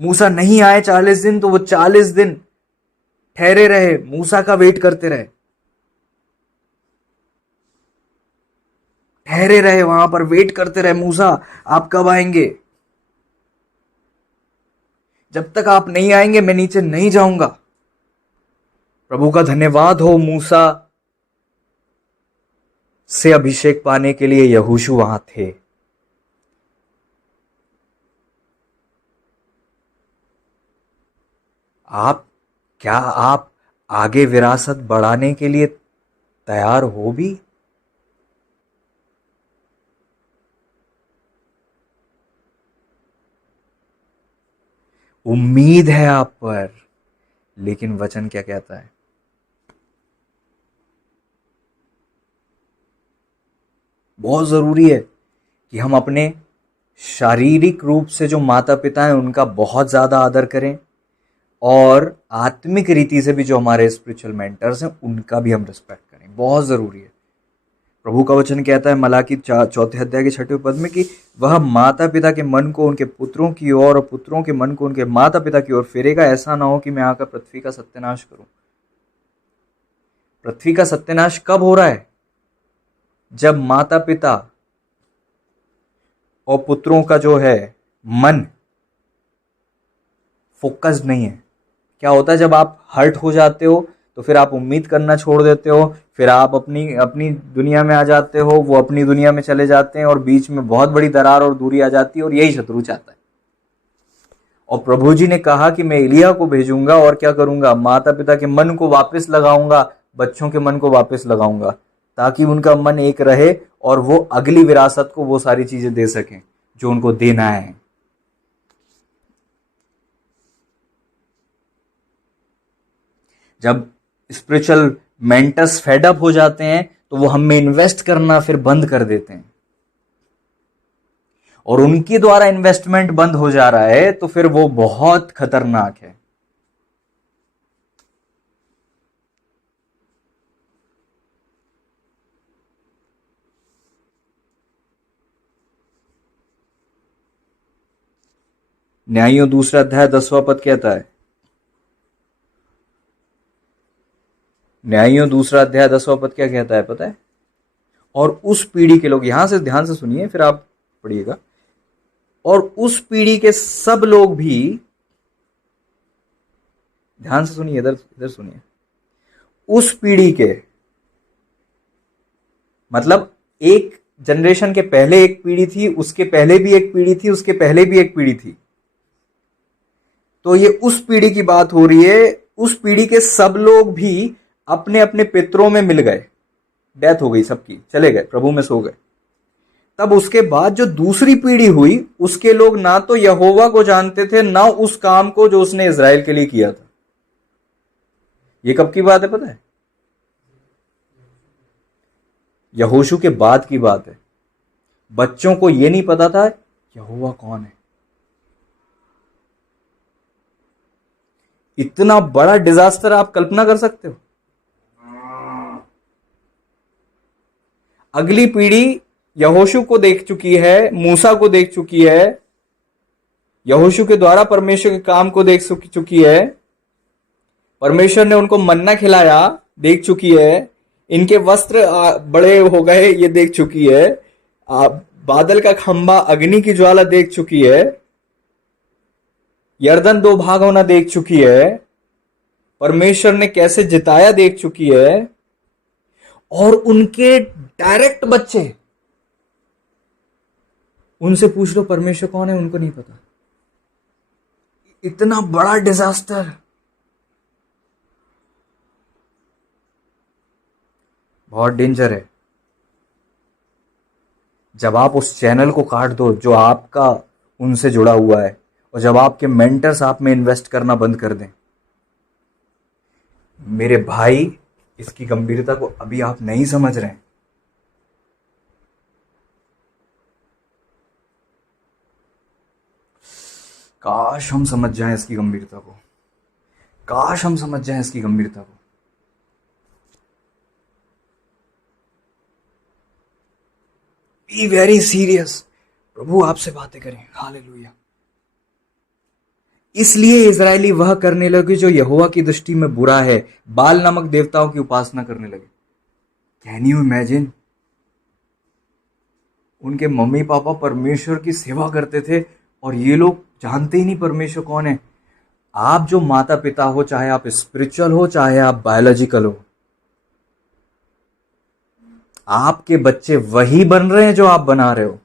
मूसा नहीं आए 40 दिन, तो वो 40 दिन ठहरे रहे, मूसा का वेट करते रहे, ठहरे रहे, वहां पर वेट करते रहे, मूसा आप कब आएंगे? जब तक आप नहीं आएंगे मैं नीचे नहीं जाऊंगा। प्रभु का धन्यवाद हो, मूसा से अभिषेक पाने के लिए यहोशू वहां थे। क्या आप आगे विरासत बढ़ाने के लिए तैयार हो भी? उम्मीद है आप पर, लेकिन वचन क्या कहता है? बहुत जरूरी है कि हम अपने शारीरिक रूप से जो माता पिता हैं उनका बहुत ज्यादा आदर करें, और आत्मिक रीति से भी जो हमारे स्पिरिचुअल मेंटर्स हैं उनका भी हम रिस्पेक्ट करें। बहुत जरूरी है। प्रभु का वचन कहता है मलाकी 4 अध्याय के 6 पद में कि वह माता पिता के मन को उनके पुत्रों की ओर और पुत्रों के मन को उनके माता पिता की ओर फेरेगा, ऐसा ना हो कि मैं आकर पृथ्वी का सत्यानाश करूं। पृथ्वी का सत्यानाश कब हो रहा है? जब माता पिता और पुत्रों का जो है मन फोकस्ड नहीं है। क्या होता है जब आप हर्ट हो जाते हो तो फिर आप उम्मीद करना छोड़ देते हो, फिर आप अपनी अपनी दुनिया में आ जाते हो, वो अपनी दुनिया में चले जाते हैं, और बीच में बहुत बड़ी दरार और दूरी आ जाती है, और यही शत्रु चाहता है। और प्रभु जी ने कहा कि मैं एलिया को भेजूंगा और क्या करूंगा, माता पिता के मन को वापस लगाऊंगा, बच्चों के मन को वापस लगाऊंगा, ताकि उनका मन एक रहे और वो अगली विरासत को वो सारी चीजें दे सकें जो उनको देना है। जब स्पिरिचुअल मेंटर्स फेड अप हो जाते हैं तो वो हम में इन्वेस्ट करना फिर बंद कर देते हैं, और उनके द्वारा इन्वेस्टमेंट बंद हो जा रहा है तो फिर वो बहुत खतरनाक है। न्यायियों दूसरा अध्याय 10वां पद कहता है, न्यायियों दूसरा अध्याय 10वां पद क्या कहता है पता है? और उस पीढ़ी के लोग, यहां से ध्यान से सुनिए फिर आप पढ़िएगा, और उस पीढ़ी के सब लोग भी, ध्यान से सुनिए, इधर इधर सुनिए, उस पीढ़ी के मतलब एक जनरेशन के पहले एक पीढ़ी थी, उसके पहले भी एक पीढ़ी थी, उसके पहले भी एक पीढ़ी थी, तो ये उस पीढ़ी की बात हो रही है। उस पीढ़ी के सब लोग भी अपने अपने पितरों में मिल गए, डेथ हो गई सबकी, चले गए, प्रभु में सो गए। तब उसके बाद जो दूसरी पीढ़ी हुई, उसके लोग ना तो यहोवा को जानते थे, ना उस काम को जो उसने इज़राइल के लिए किया था। ये कब की बात है पता है? यहोशू के बाद की बात है। बच्चों को यह नहीं पता था यहोवा कौन है। इतना बड़ा डिजास्टर आप कल्पना कर सकते हो? अगली पीढ़ी यहोशू को देख चुकी है, मूसा को देख चुकी है, यहोशू के द्वारा परमेश्वर के काम को देख चुकी है, परमेश्वर ने उनको मन्ना खिलाया देख चुकी है, इनके वस्त्र बड़े हो गए ये देख चुकी है, बादल का खंबा अग्नि की ज्वाला देख चुकी है, यर्दन दो भाग होना देख चुकी है, परमेश्वर ने कैसे जिताया देख चुकी है, और उनके डायरेक्ट बच्चे, उनसे पूछ लो परमेश्वर कौन है, उनको नहीं पता। इतना बड़ा डिजास्टर, बहुत डेंजर है। जब आप उस चैनल को काट दो जो आपका उनसे जुड़ा हुआ है, और जब आपके मेंटर्स आप में इन्वेस्ट करना बंद कर दें, मेरे भाई, इसकी गंभीरता को अभी आप नहीं समझ रहे हैं। काश हम समझ जाएं इसकी गंभीरता को, काश हम समझ जाएं इसकी गंभीरता को। Be very serious. प्रभु आपसे बातें करें, हालेलुया। इसलिए इजरायली वह करने लगे जो यहोवा की दृष्टि में बुरा है, बाल नामक देवताओं की उपासना करने लगे। Can you imagine? उनके मम्मी पापा परमेश्वर की सेवा करते थे और ये लोग जानते ही नहीं परमेश्वर कौन है। आप जो माता पिता हो, चाहे आप स्पिरिचुअल हो चाहे आप बायोलॉजिकल हो, आपके बच्चे वही बन रहे हैं जो आप बना रहे हो।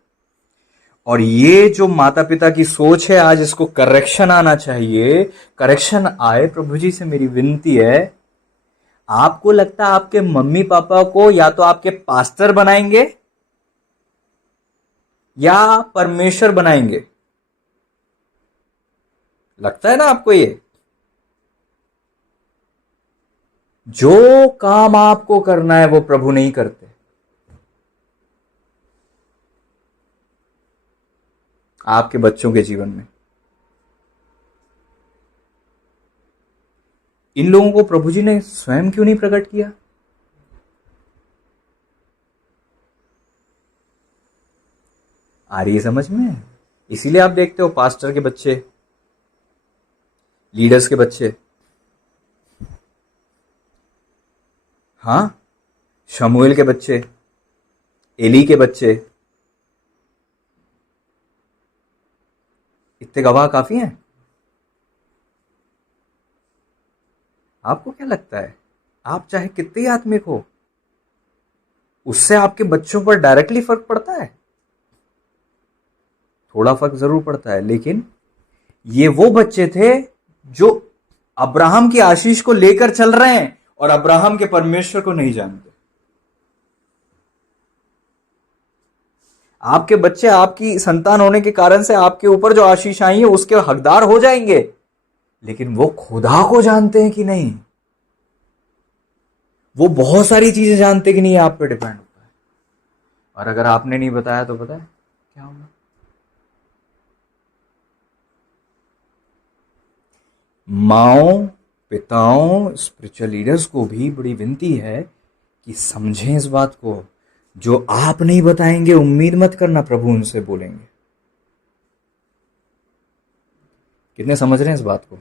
और ये जो माता पिता की सोच है, आज इसको करेक्शन आना चाहिए। करेक्शन आए, प्रभु जी से मेरी विनती है। आपको लगता है आपके मम्मी पापा को या तो आपके पास्टर बनाएंगे या परमेश्वर बनाएंगे? लगता है ना आपको? ये जो काम आपको करना है वो प्रभु नहीं करते। आपके बच्चों के जीवन में इन लोगों को प्रभु जी ने स्वयं क्यों नहीं प्रकट किया? आ रही है समझ में? इसीलिए आप देखते हो पास्टर के बच्चे, लीडर्स के बच्चे, हाँ, शमूएल के बच्चे, एली के बच्चे, इतने गवाह काफी हैं। आपको क्या लगता है आप चाहे कितने ही आत्मिक हो, उससे आपके बच्चों पर डायरेक्टली फर्क पड़ता है? थोड़ा फर्क जरूर पड़ता है, लेकिन ये वो बच्चे थे जो अब्राहम की आशीष को लेकर चल रहे हैं और अब्राहम के परमेश्वर को नहीं जानते। आपके बच्चे आपकी संतान होने के कारण से आपके ऊपर जो आशीष आई है उसके हकदार हो जाएंगे, लेकिन वो खुदा को जानते हैं कि नहीं? वो बहुत सारी चीजें जानते कि नहीं, आप पे डिपेंड होता है। और अगर आपने नहीं बताया तो पता है क्या होगा? माओ, पिताओं, स्पिरिचुअल लीडर्स को भी बड़ी विनती है कि समझें इस बात को। जो आप नहीं बताएंगे, उम्मीद मत करना प्रभु उनसे बोलेंगे। कितने समझ रहे हैं इस बात को?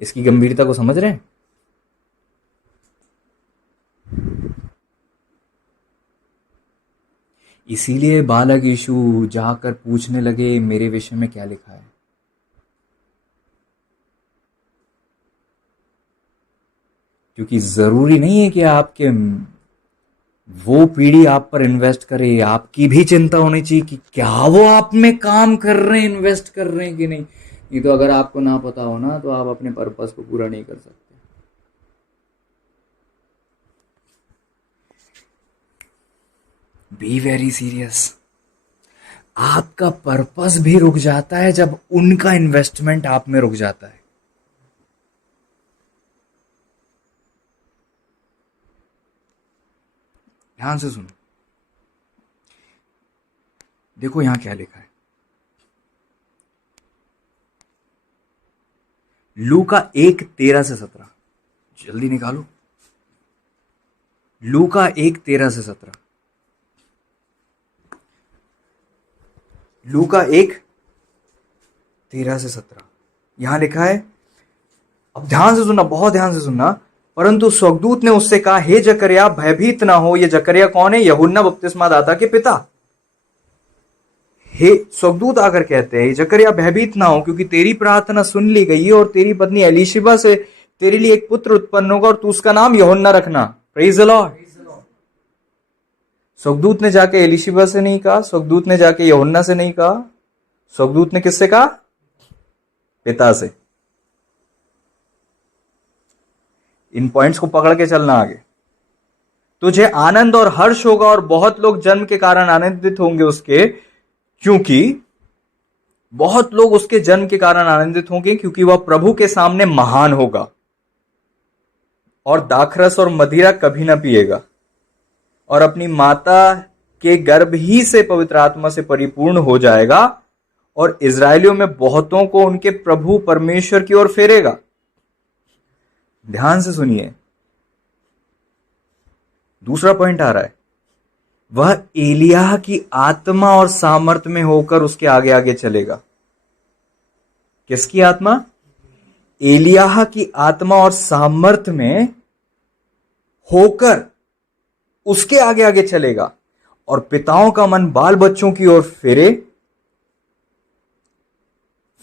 इसकी गंभीरता को समझ रहे हैं? इसीलिए बालक यीशु जाकर पूछने लगे, मेरे विषय में क्या लिखा है? क्योंकि जरूरी नहीं है कि आपके वो पीढ़ी आप पर इन्वेस्ट करे। आपकी भी चिंता होनी चाहिए कि क्या वो आप में काम कर रहे हैं, इन्वेस्ट कर रहे हैं कि नहीं। नहीं तो अगर आपको ना पता हो ना, तो आप अपने पर्पस को पूरा नहीं कर सकते। Be very serious. आपका पर्पस भी रुक जाता है जब उनका इन्वेस्टमेंट आप में रुक जाता है। ध्यान से सुनो, देखो यहां क्या लिखा है। लूका 1:13-17, जल्दी निकालो। लूका 1:13-17। लूका 1:13-17 यहां लिखा है। अब ध्यान से सुनना, बहुत ध्यान से सुनना। परंतु स्वर्गदूत ने उससे कहा, हे जकरिया, भयभीत ना हो। ये जकरिया कौन है? यूहन्ना बपतिस्मा दाता के पिता। हे स्वर्गदूत आकर कहते हैं, जकरिया भयभीत ना हो, क्योंकि तेरी प्रार्थना सुन ली गई है और तेरी पत्नी एलीशिबा से तेरे लिए एक पुत्र उत्पन्न होगा और तू उसका नाम यूहन्ना रखना। Praise the Lord. स्वर्गदूत ने जाके एलीशिबा से नहीं कहा, स्वर्गदूत ने जाके यूहन्ना से नहीं कहा, स्वर्गदूत ने किससे कहा? पिता से। इन पॉइंट्स को पकड़ के चलना आगे। तुझे आनंद और हर्ष होगा और बहुत लोग जन्म के कारण आनंदित होंगे उसके, क्योंकि बहुत लोग उसके जन्म के कारण आनंदित होंगे, क्योंकि वह प्रभु के सामने महान होगा और दाखरस और मदिरा कभी ना पिएगा और अपनी माता के गर्भ ही से पवित्र आत्मा से परिपूर्ण हो जाएगा और इजरायलियों में बहुतों को उनके प्रभु परमेश्वर की ओर फेरेगा। ध्यान से सुनिए, दूसरा पॉइंट आ रहा है। वह एलिय्याह की आत्मा और सामर्थ में होकर उसके आगे आगे चलेगा। किसकी आत्मा? एलिय्याह की आत्मा और सामर्थ में होकर उसके आगे आगे चलेगा और पिताओं का मन बाल बच्चों की ओर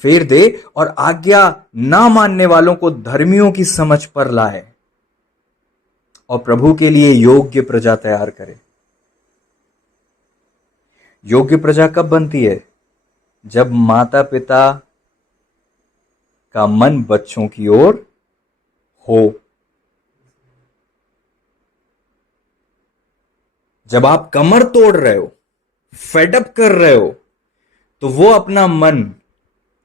फेर दे और आज्ञा ना मानने वालों को धर्मियों की समझ पर लाए और प्रभु के लिए योग्य प्रजा तैयार करे। योग्य प्रजा कब बनती है? जब माता पिता का मन बच्चों की ओर हो। जब आप कमर तोड़ रहे हो, फेडअप कर रहे हो, तो वो अपना मन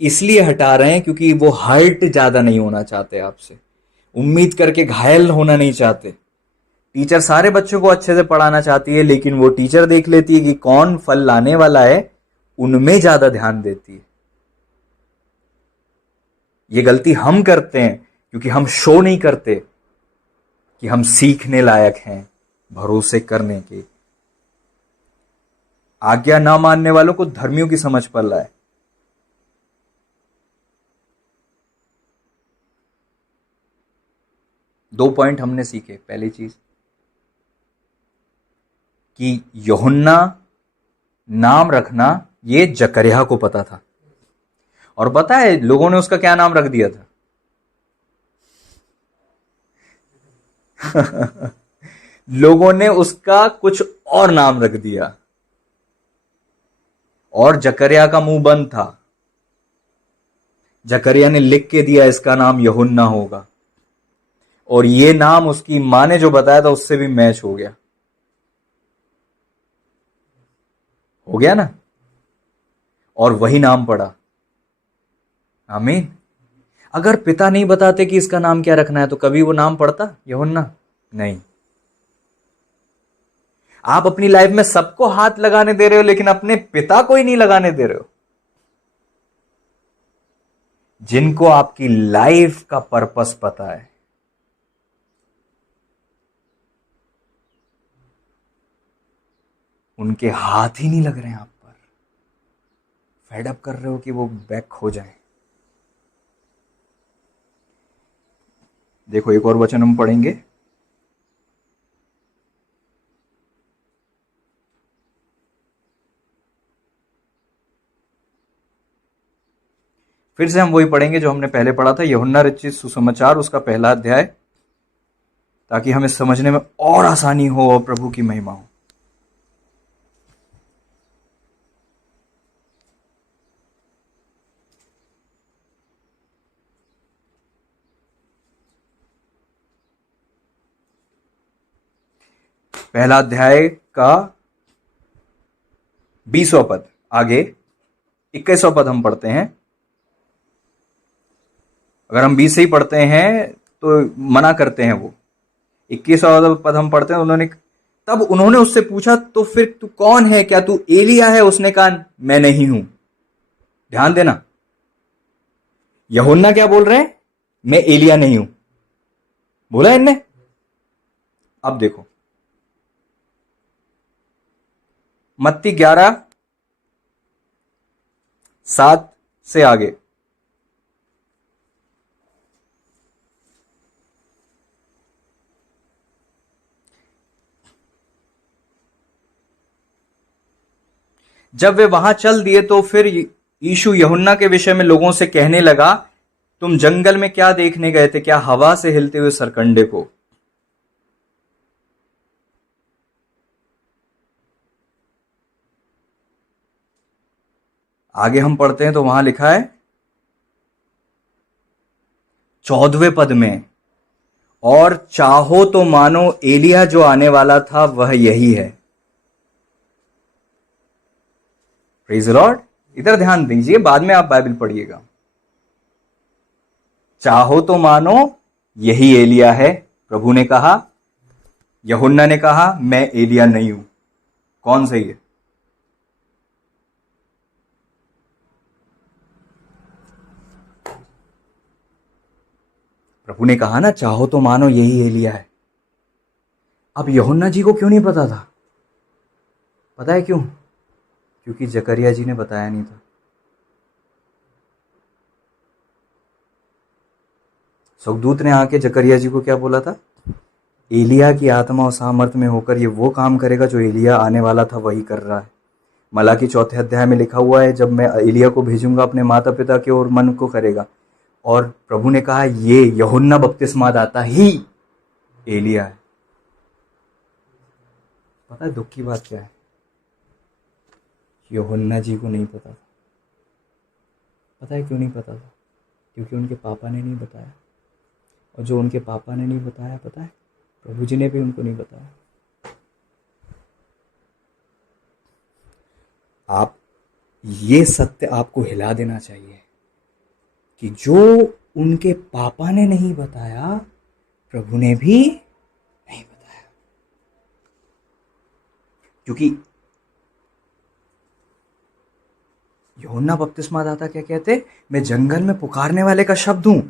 इसलिए हटा रहे हैं क्योंकि वो हर्ट ज्यादा नहीं होना चाहते आपसे, उम्मीद करके घायल होना नहीं चाहते। टीचर सारे बच्चों को अच्छे से पढ़ाना चाहती है, लेकिन वो टीचर देख लेती है कि कौन फल लाने वाला है, उनमें ज्यादा ध्यान देती है। ये गलती हम करते हैं क्योंकि हम शो नहीं करते कि हम सीखने लायक हैं, भरोसे करने के। आज्ञा ना मानने वालों को धर्मियों की समझ पर लाए। दो पॉइंट हमने सीखे। पहली चीज कि यूहन्ना नाम रखना ये जकरिया को पता था, और पता है लोगों ने उसका क्या नाम रख दिया था? लोगों ने उसका कुछ और नाम रख दिया और जकरिया का मुंह बंद था। जकरिया ने लिख के दिया इसका नाम यूहन्ना होगा, और ये नाम उसकी मां ने जो बताया था उससे भी मैच हो गया ना, और वही नाम पड़ा। आमीन। अगर पिता नहीं बताते कि इसका नाम क्या रखना है तो कभी वो नाम पड़ता यूहन्ना? नहीं। आप अपनी लाइफ में सबको हाथ लगाने दे रहे हो लेकिन अपने पिता को ही नहीं लगाने दे रहे हो, जिनको आपकी लाइफ का पर्पस पता है। उनके हाथ ही नहीं लग रहे हैं आप पर। फेड अप कर रहे हो कि वो बैक हो जाए। देखो एक और वचन हम पढ़ेंगे। फिर से हम वही पढ़ेंगे जो हमने पहले पढ़ा था, यूहन्ना रचित सुसमाचार उसका पहला अध्याय, ताकि हमें समझने में और आसानी हो और प्रभु की महिमा हो। पहला अध्याय का 20वां पद, आगे 21वां पद हम पढ़ते हैं। अगर हम 20 से ही पढ़ते हैं तो मना करते हैं वो। 21वां पद हम पढ़ते हैं। तब उन्होंने उससे पूछा, तो फिर तू कौन है? क्या तू एलिया है? उसने कहा, मैं नहीं हूं। ध्यान देना, यूहन्ना क्या बोल रहे हैं? मैं एलिया नहीं हूं, बोला इनने। अब देखो मत्ती 11:7 से आगे, जब वे वहां चल दिए तो फिर यीशु यूहन्ना के विषय में लोगों से कहने लगा, तुम जंगल में क्या देखने गए थे? क्या हवा से हिलते हुए सरकंडे को? आगे हम पढ़ते हैं तो वहां लिखा है 14वें पद में, और चाहो तो मानो एलिया जो आने वाला था वह यही है। Praise the Lord. इधर ध्यान दीजिए, बाद में आप बाइबल पढ़िएगा। चाहो तो मानो यही एलिया है। प्रभु ने कहा, यूहन्ना ने कहा मैं एलिया नहीं हूं। कौन सही है? प्रभु ने कहा ना, चाहो तो मानो यही एलिया है। अब यूहन्ना जी को क्यों नहीं पता था? पता है क्यों? क्योंकि जकरिया जी ने बताया नहीं था। स्वर्गदूत ने आके जकरिया जी को क्या बोला था? एलिया की आत्मा और सामर्थ्य में होकर ये वो काम करेगा जो एलिया आने वाला था वही कर रहा है। मलाकी 4 अध्याय में लिखा हुआ है, जब मैं एलिया को भेजूंगा अपने माता पिता के और मन को करेगा। और प्रभु ने कहा ये यूहन्ना बपतिस्मा दाता ही एलिया है। पता है दुख की बात क्या है? यूहन्ना जी को नहीं पता था। पता है क्यों नहीं पता था? क्योंकि उनके पापा ने नहीं बताया। और जो उनके पापा ने नहीं बताया, पता है, प्रभु जी ने भी उनको नहीं बताया। आप ये सत्य आपको हिला देना चाहिए कि जो उनके पापा ने नहीं बताया, प्रभु ने भी नहीं बताया। क्योंकि यूहन्ना बपतिस्मा दाता क्या कहते? मैं जंगल में पुकारने वाले का शब्द हूं।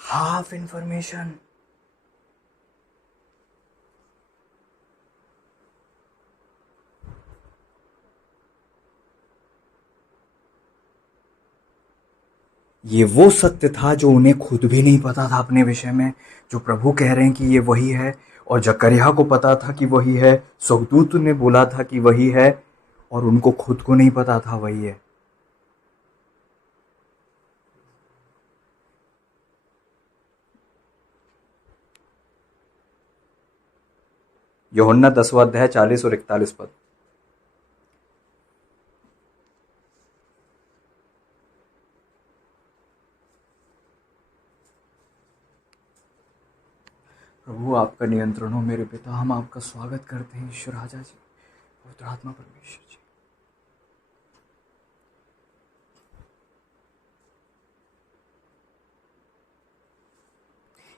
Half information. ये वो सत्य था जो उन्हें खुद भी नहीं पता था अपने विषय में, जो प्रभु कह रहे हैं कि ये वही है। और जकरिया को पता था कि वही है, स्वर्गदूत ने बोला था कि वही है, और उनको खुद को नहीं पता था वही है। यूहन्ना 10वां अध्याय 40 और 41 पद। प्रभु आपका नियंत्रण हो मेरे पिता, हम आपका स्वागत करते हैं ईश्वर राजा जी, पवित्र आत्मा परमेश्वर जी।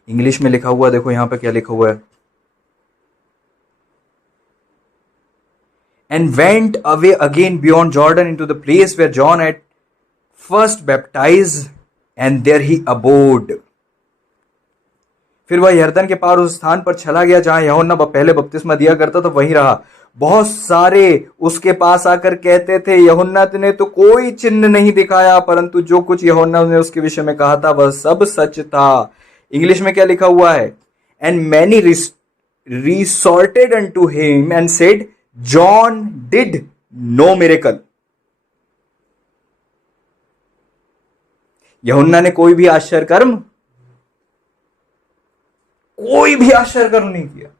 इंग्लिश में लिखा हुआ देखो, यहां पे क्या लिखा हुआ है, and went away again beyond Jordan into the place where John had first baptized, and there he abode. फिर वह यरदन के पार उस स्थान पर चला गया जहां यूहन्ना पहले बपतिस्मा दिया करता था, वहीं रहा। बहुत सारे उसके पास आकर कहते थे, यूहन्ना ने तो कोई चिन्ह नहीं दिखाया, परंतु जो कुछ यूहन्ना ने उसके विषय में कहा था वह सब सच था। इंग्लिश में क्या लिखा हुआ है, and many resorted unto him and said, John did no miracle. यूहन्ना ने कोई भी आश्चर्य कर्म नहीं किया।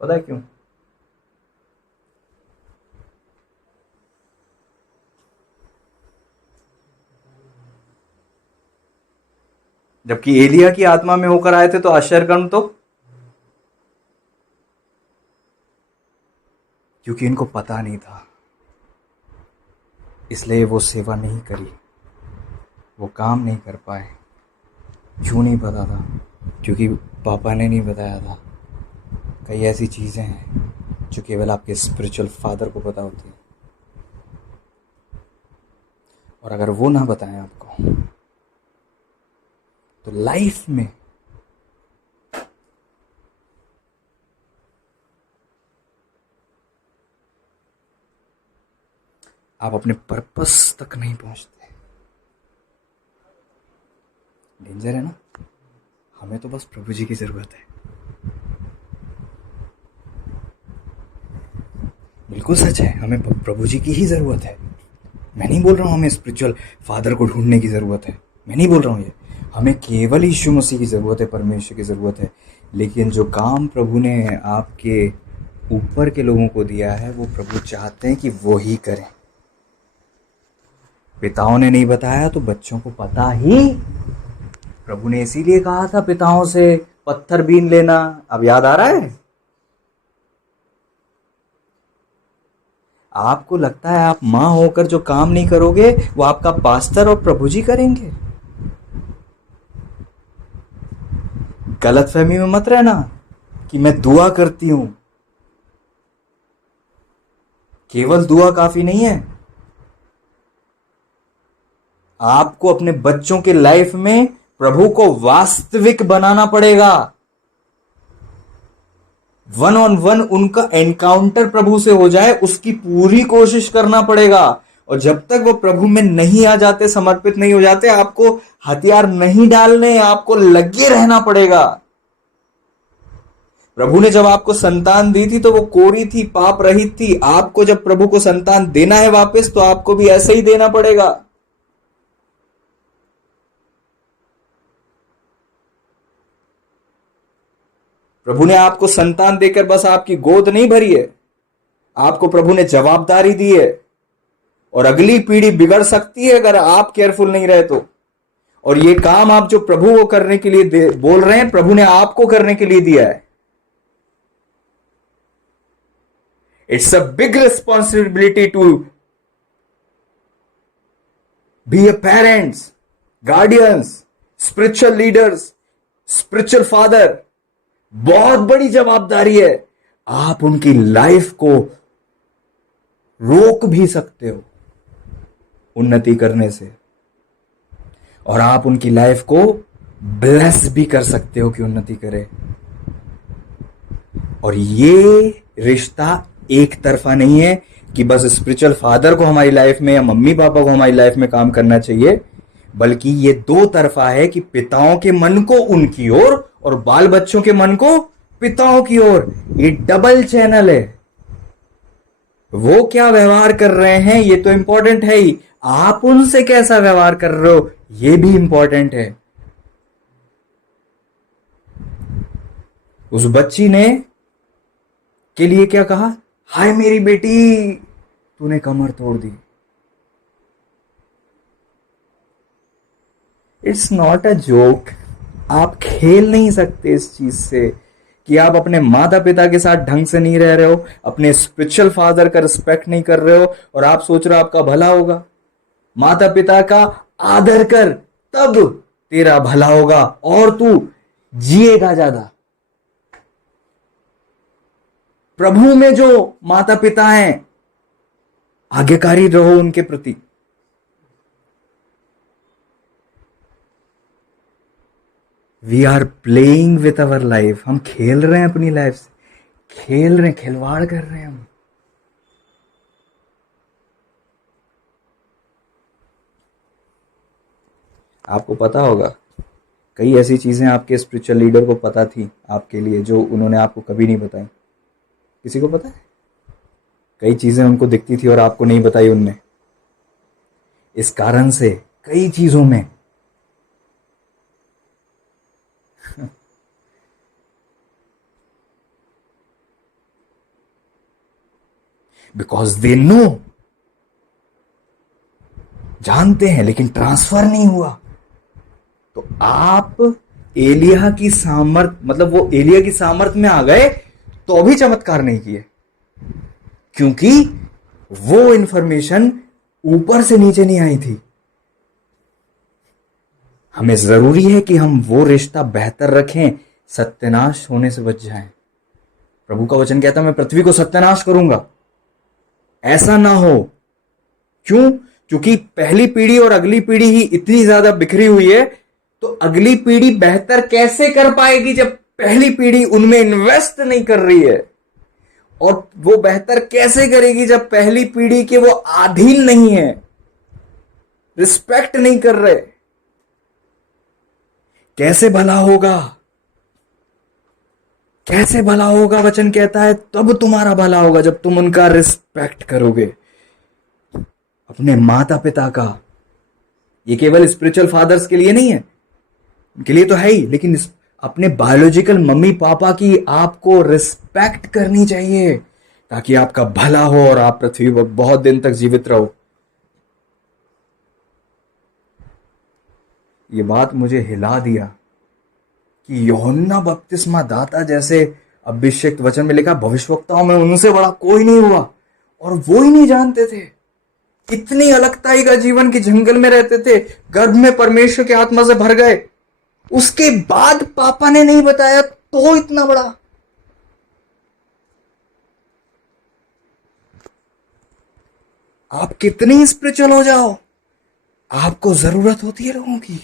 पता है क्यों? जबकि एलिया की आत्मा में होकर आए थे तो आश्चर्य कर्म तो, क्योंकि इनको पता नहीं था, इसलिए वो सेवा नहीं करी, वो काम नहीं कर पाए। क्यों नहीं पता था? क्योंकि पापा ने नहीं बताया था। कई ऐसी चीजें हैं जो केवल आपके स्पिरिचुअल फादर को पता होती है, और अगर वो ना बताएं आपको तो लाइफ में आप अपने पर्पस तक नहीं पहुंचते। डेंजर है ना? हमें तो बस प्रभु जी की जरूरत है। बिल्कुल सच है, हमें प्रभु जी की ही जरूरत है। मैं नहीं बोल रहा हूं हमें स्पिरिचुअल फादर को ढूंढने की जरूरत है, मैं नहीं बोल रहा हूं ये। हमें केवल यीशु मसीह की जरूरत है, परमेश्वर की जरूरत है। लेकिन जो काम प्रभु ने आपके ऊपर के लोगों को दिया है, वो प्रभु चाहते हैं कि वो ही करें। पिताओं ने नहीं बताया तो बच्चों को पता ही। प्रभु ने इसीलिए कहा था पिताओं से पत्थर बीन लेना। अब याद आ रहा है? आपको लगता है आप मां होकर जो काम नहीं करोगे वो आपका पास्टर और प्रभु जी करेंगे? गलतफहमी में मत रहना कि मैं दुआ करती हूं। केवल दुआ काफी नहीं है, आपको अपने बच्चों के लाइफ में प्रभु को वास्तविक बनाना पड़ेगा। 1-on-1 उनका एनकाउंटर प्रभु से हो जाए, उसकी पूरी कोशिश करना पड़ेगा। और जब तक वो प्रभु में नहीं आ जाते, समर्पित नहीं हो जाते, आपको हथियार नहीं डालने, आपको लगे रहना पड़ेगा। प्रभु ने जब आपको संतान दी थी तो वो कोरी थी, पाप रहित थी। आपको जब प्रभु को संतान देना है वापस, तो आपको भी ऐसे ही देना पड़ेगा। प्रभु ने आपको संतान देकर बस आपकी गोद नहीं भरी है, आपको प्रभु ने जवाबदारी दी है। और अगली पीढ़ी बिगड़ सकती है अगर आप केयरफुल नहीं रहे तो। और ये काम आप जो प्रभु को करने के लिए बोल रहे हैं, प्रभु ने आपको करने के लिए दिया है। It's a big responsibility to be a parents, guardians, spiritual leaders, spiritual father. बहुत बड़ी जवाबदारी है। आप उनकी लाइफ को रोक भी सकते हो उन्नति करने से, और आप उनकी लाइफ को ब्लेस भी कर सकते हो कि उन्नति करे। और ये रिश्ता एक तरफा नहीं है कि बस स्पिरिचुअल फादर को हमारी लाइफ में या मम्मी पापा को हमारी लाइफ में काम करना चाहिए, बल्कि ये दो तरफा है कि पिताओं के मन को उनकी ओर और बाल बच्चों के मन को पिताओं की ओर। ये डबल चैनल है। वो क्या व्यवहार कर रहे हैं ये तो इंपॉर्टेंट है ही, आप उनसे कैसा व्यवहार कर रहे हो ये भी इंपॉर्टेंट है। उस बच्ची ने के लिए क्या कहा, हाय मेरी बेटी तूने कमर तोड़ दी। It's not a joke. आप खेल नहीं सकते इस चीज से कि आप अपने माता पिता के साथ ढंग से नहीं रह रहे हो, अपने स्पिरिचुअल फादर का रिस्पेक्ट नहीं कर रहे हो और आप सोच रहे हो आपका भला होगा। माता पिता का आदर कर, तब तेरा भला होगा और तू जिएगा ज्यादा। प्रभु में जो माता पिता हैं, आज्ञाकारी रहो उनके प्रति। We are playing with our life. हम खेल रहे हैं अपनी लाइफ से, खेल रहे हैं, खिलवाड़ कर रहे हैं हम। आपको पता होगा कई ऐसी चीजें आपके स्पिरिचुअल लीडर को पता थी आपके लिए, जो उन्होंने आपको कभी नहीं बताई। किसी को पता है? कई चीजें उनको दिखती थी और आपको नहीं बताई उनने। इस कारण से कई चीजों में बिकॉज दे नो, जानते हैं लेकिन ट्रांसफर नहीं हुआ। तो आप एलिया की सामर्थ, मतलब वो एलिया की सामर्थ में आ गए तो भी चमत्कार नहीं किए, क्योंकि वो इंफॉर्मेशन ऊपर से नीचे नहीं आई थी। हमें जरूरी है कि हम वो रिश्ता बेहतर रखें, सत्यानाश होने से बच जाएं। प्रभु का वचन कहता है मैं पृथ्वी को सत्यानाश करूंगा। ऐसा ना हो। क्यों? क्योंकि पहली पीढ़ी और अगली पीढ़ी ही इतनी ज्यादा बिखरी हुई है, तो अगली पीढ़ी बेहतर कैसे कर पाएगी जब पहली पीढ़ी उनमें इन्वेस्ट नहीं कर रही है? और वो बेहतर कैसे करेगी जब पहली पीढ़ी के वो अधीन नहीं है, रिस्पेक्ट नहीं कर रहे? कैसे भला होगा? कैसे भला होगा? वचन कहता है तब तुम्हारा भला होगा जब तुम उनका रिस्पेक्ट करोगे, अपने माता पिता का। ये केवल स्पिरिचुअल फादर्स के लिए नहीं है, उनके लिए तो है ही, लेकिन अपने बायोलॉजिकल मम्मी पापा की आपको रिस्पेक्ट करनी चाहिए, ताकि आपका भला हो और आप पृथ्वी पर बहुत दिन तक जीवित रहो। ये बात मुझे हिला दिया कि यूहन्ना बपतिस्मा दाता जैसे अभिषेक, वचन में लिखा भविष्यवक्ताओं में उनसे बड़ा कोई नहीं हुआ, और वो ही नहीं जानते थे। इतनी अलगताई का जीवन के जंगल में रहते थे, गर्भ में परमेश्वर के आत्मा से भर गए, उसके बाद पापा ने नहीं बताया तो इतना बड़ा। आप कितनी स्पिरिचुअल हो जाओ, आपको जरूरत होती है लोगों की।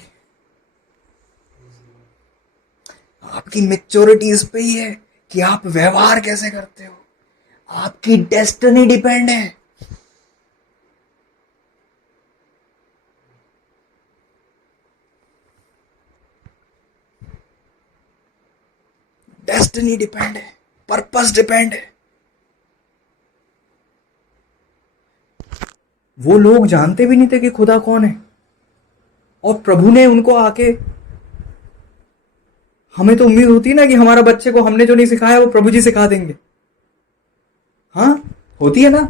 आपकी मैच्योरिटी इस पे ही है कि आप व्यवहार कैसे करते हो। आपकी डेस्टिनी डिपेंड है। डेस्टिनी डिपेंड है, पर्पस डिपेंड है। वो लोग जानते भी नहीं थे कि खुदा कौन है, और प्रभु ने उनको आके, हमें तो उम्मीद होती है ना कि हमारा बच्चे को हमने जो नहीं सिखाया वो प्रभु जी सिखा देंगे। हाँ, होती है ना।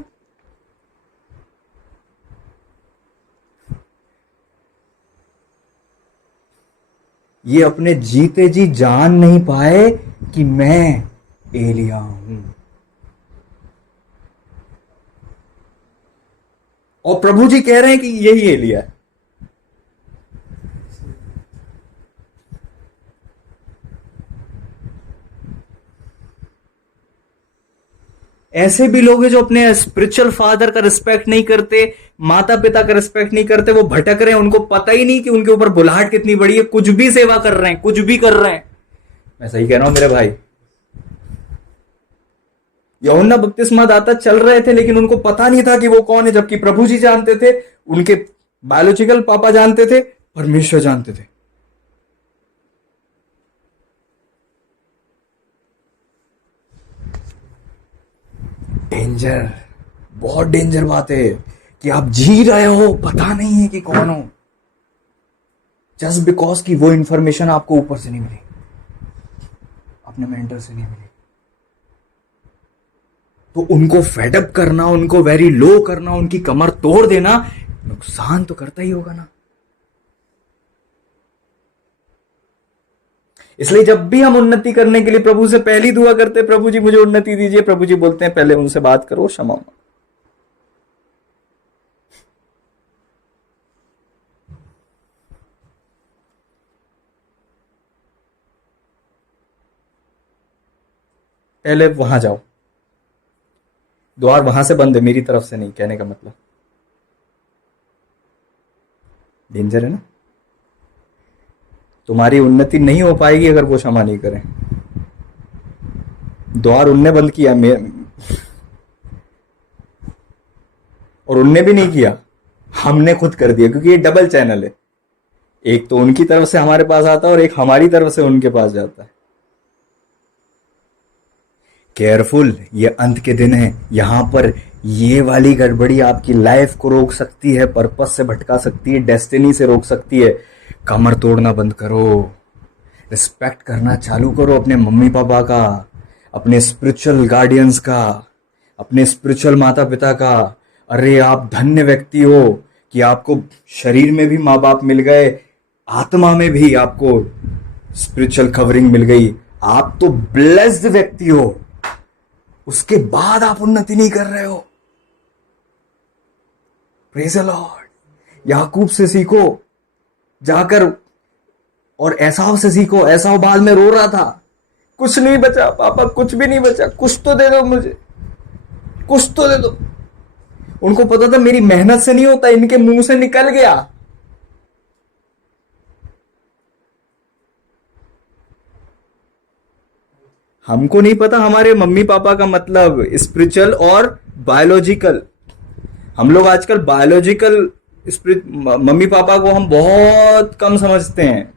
ये अपने जीते जी जान नहीं पाए कि मैं एलिया हूं, और प्रभु जी कह रहे हैं कि यही एलिया है। ऐसे भी लोग हैं जो अपने स्पिरिचुअल फादर का रिस्पेक्ट नहीं करते, माता पिता का रिस्पेक्ट नहीं करते, वो भटक रहे हैं, उनको पता ही नहीं कि उनके ऊपर बुलाहट कितनी बड़ी है, कुछ भी सेवा कर रहे हैं, कुछ भी कर रहे हैं। मैं सही कह रहा हूं मेरे भाई? यूहन्ना बपतिस्मा दाता चल रहे थे, लेकिन उनको पता नहीं था कि वो कौन है, जबकि प्रभु जी जानते थे, उनके बायोलॉजिकल पापा जानते थे, परमेश्वर जानते थे। डेंजर, बहुत डेंजर बात है कि आप जी रहे हो, पता नहीं है कि कौन हो, जस्ट बिकॉज कि वो इंफॉर्मेशन आपको ऊपर से नहीं मिली। अपने मेंटर से नहीं मिली। तो उनको फेडअप करना, उनको वेरी लो करना, उनकी कमर तोड़ देना नुकसान तो करता ही होगा ना। इसलिए जब भी हम उन्नति करने के लिए प्रभु से पहली दुआ करते हैं, प्रभु जी मुझे उन्नति दीजिए, प्रभु जी बोलते हैं पहले उनसे बात करो, क्षमा मांगो। पहले वहां जाओ, द्वार वहां से बंद है, मेरी तरफ से नहीं, कहने का मतलब डेंजर है ना। तुम्हारी उन्नति नहीं हो पाएगी अगर वो क्षमा नहीं करें। द्वार उनने बंद किया और उनने भी नहीं किया, हमने खुद कर दिया, क्योंकि ये डबल चैनल है। एक तो उनकी तरफ से हमारे पास आता है और एक हमारी तरफ से उनके पास जाता है। केयरफुल, ये अंत के दिन है। यहां पर ये वाली गड़बड़ी आपकी लाइफ को रोक सकती है, पर्पस से भटका सकती है, डेस्टिनी से रोक सकती है। कमर तोड़ना बंद करो, रिस्पेक्ट करना चालू करो अपने मम्मी पापा का, अपने स्पिरिचुअल गार्डियंस का, अपने स्पिरिचुअल माता पिता का। अरे आप धन्य व्यक्ति हो कि आपको शरीर में भी माँ बाप मिल गए, आत्मा में भी आपको स्पिरिचुअल कवरिंग मिल गई। आप तो ब्लेस्ड व्यक्ति हो, उसके बाद आप उन्नति नहीं कर रहे हो। Praise the Lord. याकूब से सीखो जाकर, और एसाव से सीखो। एसाव बाद में रो रहा था, कुछ नहीं बचा पापा, कुछ भी नहीं बचा, कुछ तो दे दो मुझे, कुछ तो दे दो। उनको पता था मेरी मेहनत से नहीं होता, इनके मुंह से निकल गया। हमको नहीं पता हमारे मम्मी पापा का मतलब स्पिरिचुअल और बायोलॉजिकल। हम लोग आजकल बायोलॉजिकल मम्मी पापा को हम बहुत कम समझते हैं।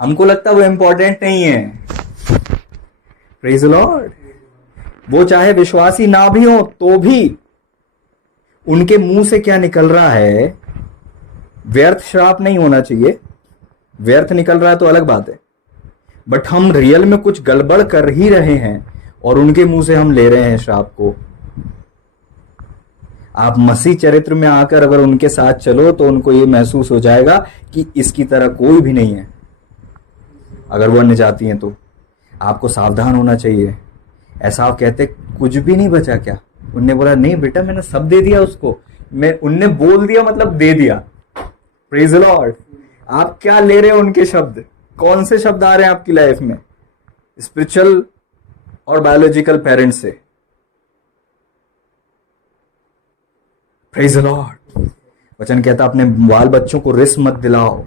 हमको लगता है वो इंपॉर्टेंट नहीं है। Praise the Lord. वो चाहे विश्वासी ना भी हो तो भी उनके मुंह से क्या निकल रहा है, व्यर्थ श्राप नहीं होना चाहिए। व्यर्थ निकल रहा है तो अलग बात है, बट हम रियल में कुछ गड़बड़ कर ही रहे हैं और उनके मुंह से हम ले रहे हैं श्राप को। आप मसीह चरित्र में आकर अगर उनके साथ चलो तो उनको ये महसूस हो जाएगा कि इसकी तरह कोई भी नहीं है। अगर वो अन्य जाती हैं तो आपको सावधान होना चाहिए। ऐसा आप कहते कुछ भी नहीं बचा क्या? उनने बोला नहीं बेटा मैंने सब दे दिया उसको। उनने बोल दिया मतलब दे दिया। Praise the Lord. आप क्या ले रहे हो उनके शब्द? कौन से शब्द आ रहे हैं आपकी लाइफ में? स्पिरिचुअल और बायोलॉजिकल पेरेंट्स से। Praise the Lord. वचन कहता अपने बाल बच्चों को रिस्क मत दिलाओ,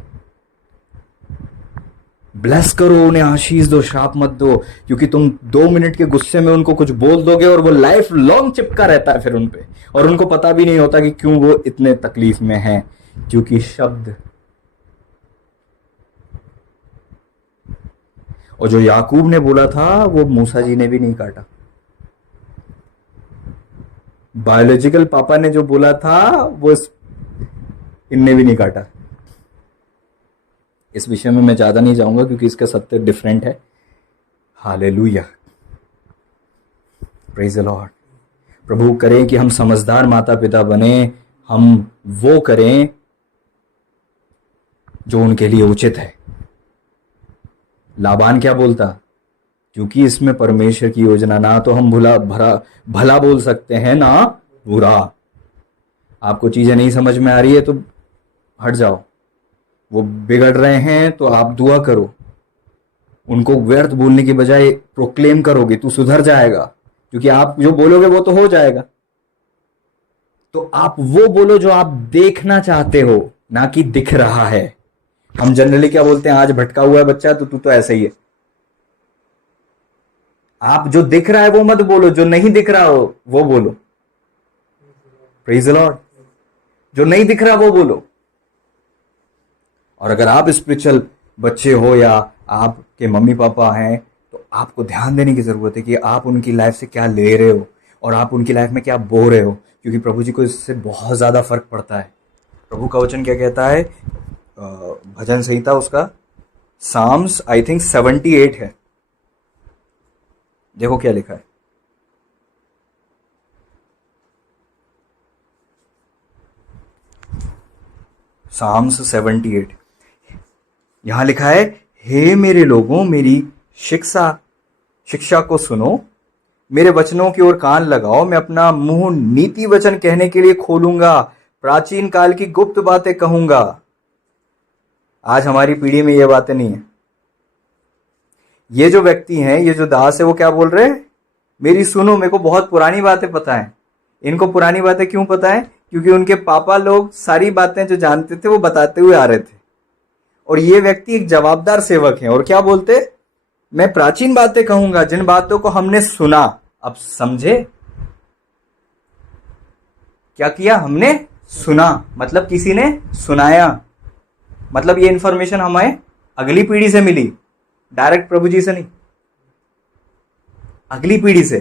ब्लेस करो उन्हें, आशीष दो, श्राप मत दो। क्योंकि तुम 2 मिनट के गुस्से में उनको कुछ बोल दोगे और वो लाइफ लॉन्ग चिपका रहता है फिर उनपे, और उनको पता भी नहीं होता कि क्यों वो इतने तकलीफ में हैं। क्योंकि शब्द, और जो याकूब ने बोला था वो मूसा जी ने भी नहीं काटा। बायोलॉजिकल पापा ने जो बोला था वो इनने भी नहीं काटा। इस विषय में मैं ज्यादा नहीं जाऊंगा क्योंकि इसका सत्य डिफरेंट है। Hallelujah, praise the lord. प्रभु करे कि हम समझदार माता पिता बने, हम वो करें जो उनके लिए उचित है। लाबान क्या बोलता? क्योंकि इसमें परमेश्वर की योजना, ना तो हम भला बोल सकते हैं ना बुरा। आपको चीजें नहीं समझ में आ रही है तो हट जाओ। वो बिगड़ रहे हैं तो आप दुआ करो, उनको व्यर्थ बोलने की बजाय प्रोक्लेम करोगे, तू सुधर जाएगा। क्योंकि आप जो बोलोगे वो तो हो जाएगा। तो आप वो बोलो जो आप देखना चाहते हो, ना कि दिख रहा है। हम जनरली क्या बोलते हैं, आज भटका हुआ है बच्चा तो तू तो ऐसा ही है। आप जो दिख रहा है वो मत बोलो, जो नहीं दिख रहा हो वो बोलो। Praise the Lord. जो नहीं दिख रहा वो बोलो। और अगर आप स्पिरिचुअल बच्चे हो या आपके मम्मी पापा हैं तो आपको ध्यान देने की जरूरत है कि आप उनकी लाइफ से क्या ले रहे हो और आप उनकी लाइफ में क्या बो रहे हो। क्योंकि प्रभु जी को इससे बहुत ज्यादा फर्क पड़ता है। प्रभु का वचन क्या कहता है? भजन संहिता उसका साम्स आई थिंक 78 है। देखो क्या लिखा है, साम्स 78। यहां लिखा है, हे मेरे लोगों, मेरी शिक्षा शिक्षा को सुनो, मेरे वचनों की ओर कान लगाओ। मैं अपना मुंह नीति वचन कहने के लिए खोलूंगा, प्राचीन काल की गुप्त बातें कहूंगा। आज हमारी पीढ़ी में ये बातें नहीं है। ये जो व्यक्ति हैं, ये जो दास है, वो क्या बोल रहे हैं, मेरी सुनो, मेरे को बहुत पुरानी बातें पता है। इनको पुरानी बातें क्यों पता है? क्योंकि उनके पापा लोग सारी बातें जो जानते थे वो बताते हुए आ रहे थे। और ये व्यक्ति एक जवाबदार सेवक है, और क्या बोलते, मैं प्राचीन बातें कहूंगा, जिन बातों को हमने सुना। अब समझे क्या किया हमने? सुना, मतलब किसी ने सुनाया, मतलब ये इंफॉर्मेशन हमें अगली पीढ़ी से मिली, डायरेक्ट प्रभु जी से नहीं, अगली पीढ़ी से।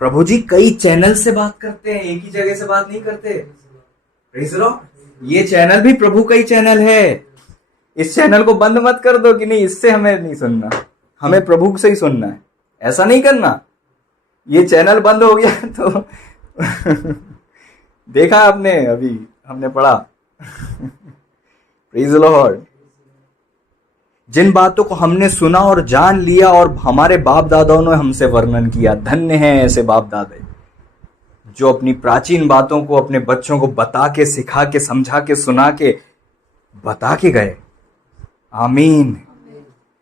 प्रभु जी कई चैनल से बात करते हैं, एक ही जगह से बात नहीं करते। Praise Lord. ये चैनल भी प्रभु का ही चैनल है। इस चैनल को बंद मत कर दो कि नहीं, इससे हमें नहीं सुनना, हमें प्रभु से ही सुनना है, ऐसा नहीं करना। ये चैनल बंद हो गया तो देखा आपने, अभी हमने पढ़ा। Praise Lord. जिन बातों को हमने सुना और जान लिया और हमारे बाप दादाओं ने हमसे वर्णन किया, धन्य हैं ऐसे बाप दादा जो अपनी प्राचीन बातों को अपने बच्चों को बता के, सिखा के, समझा के, सुना के, बता के गए। आमीन।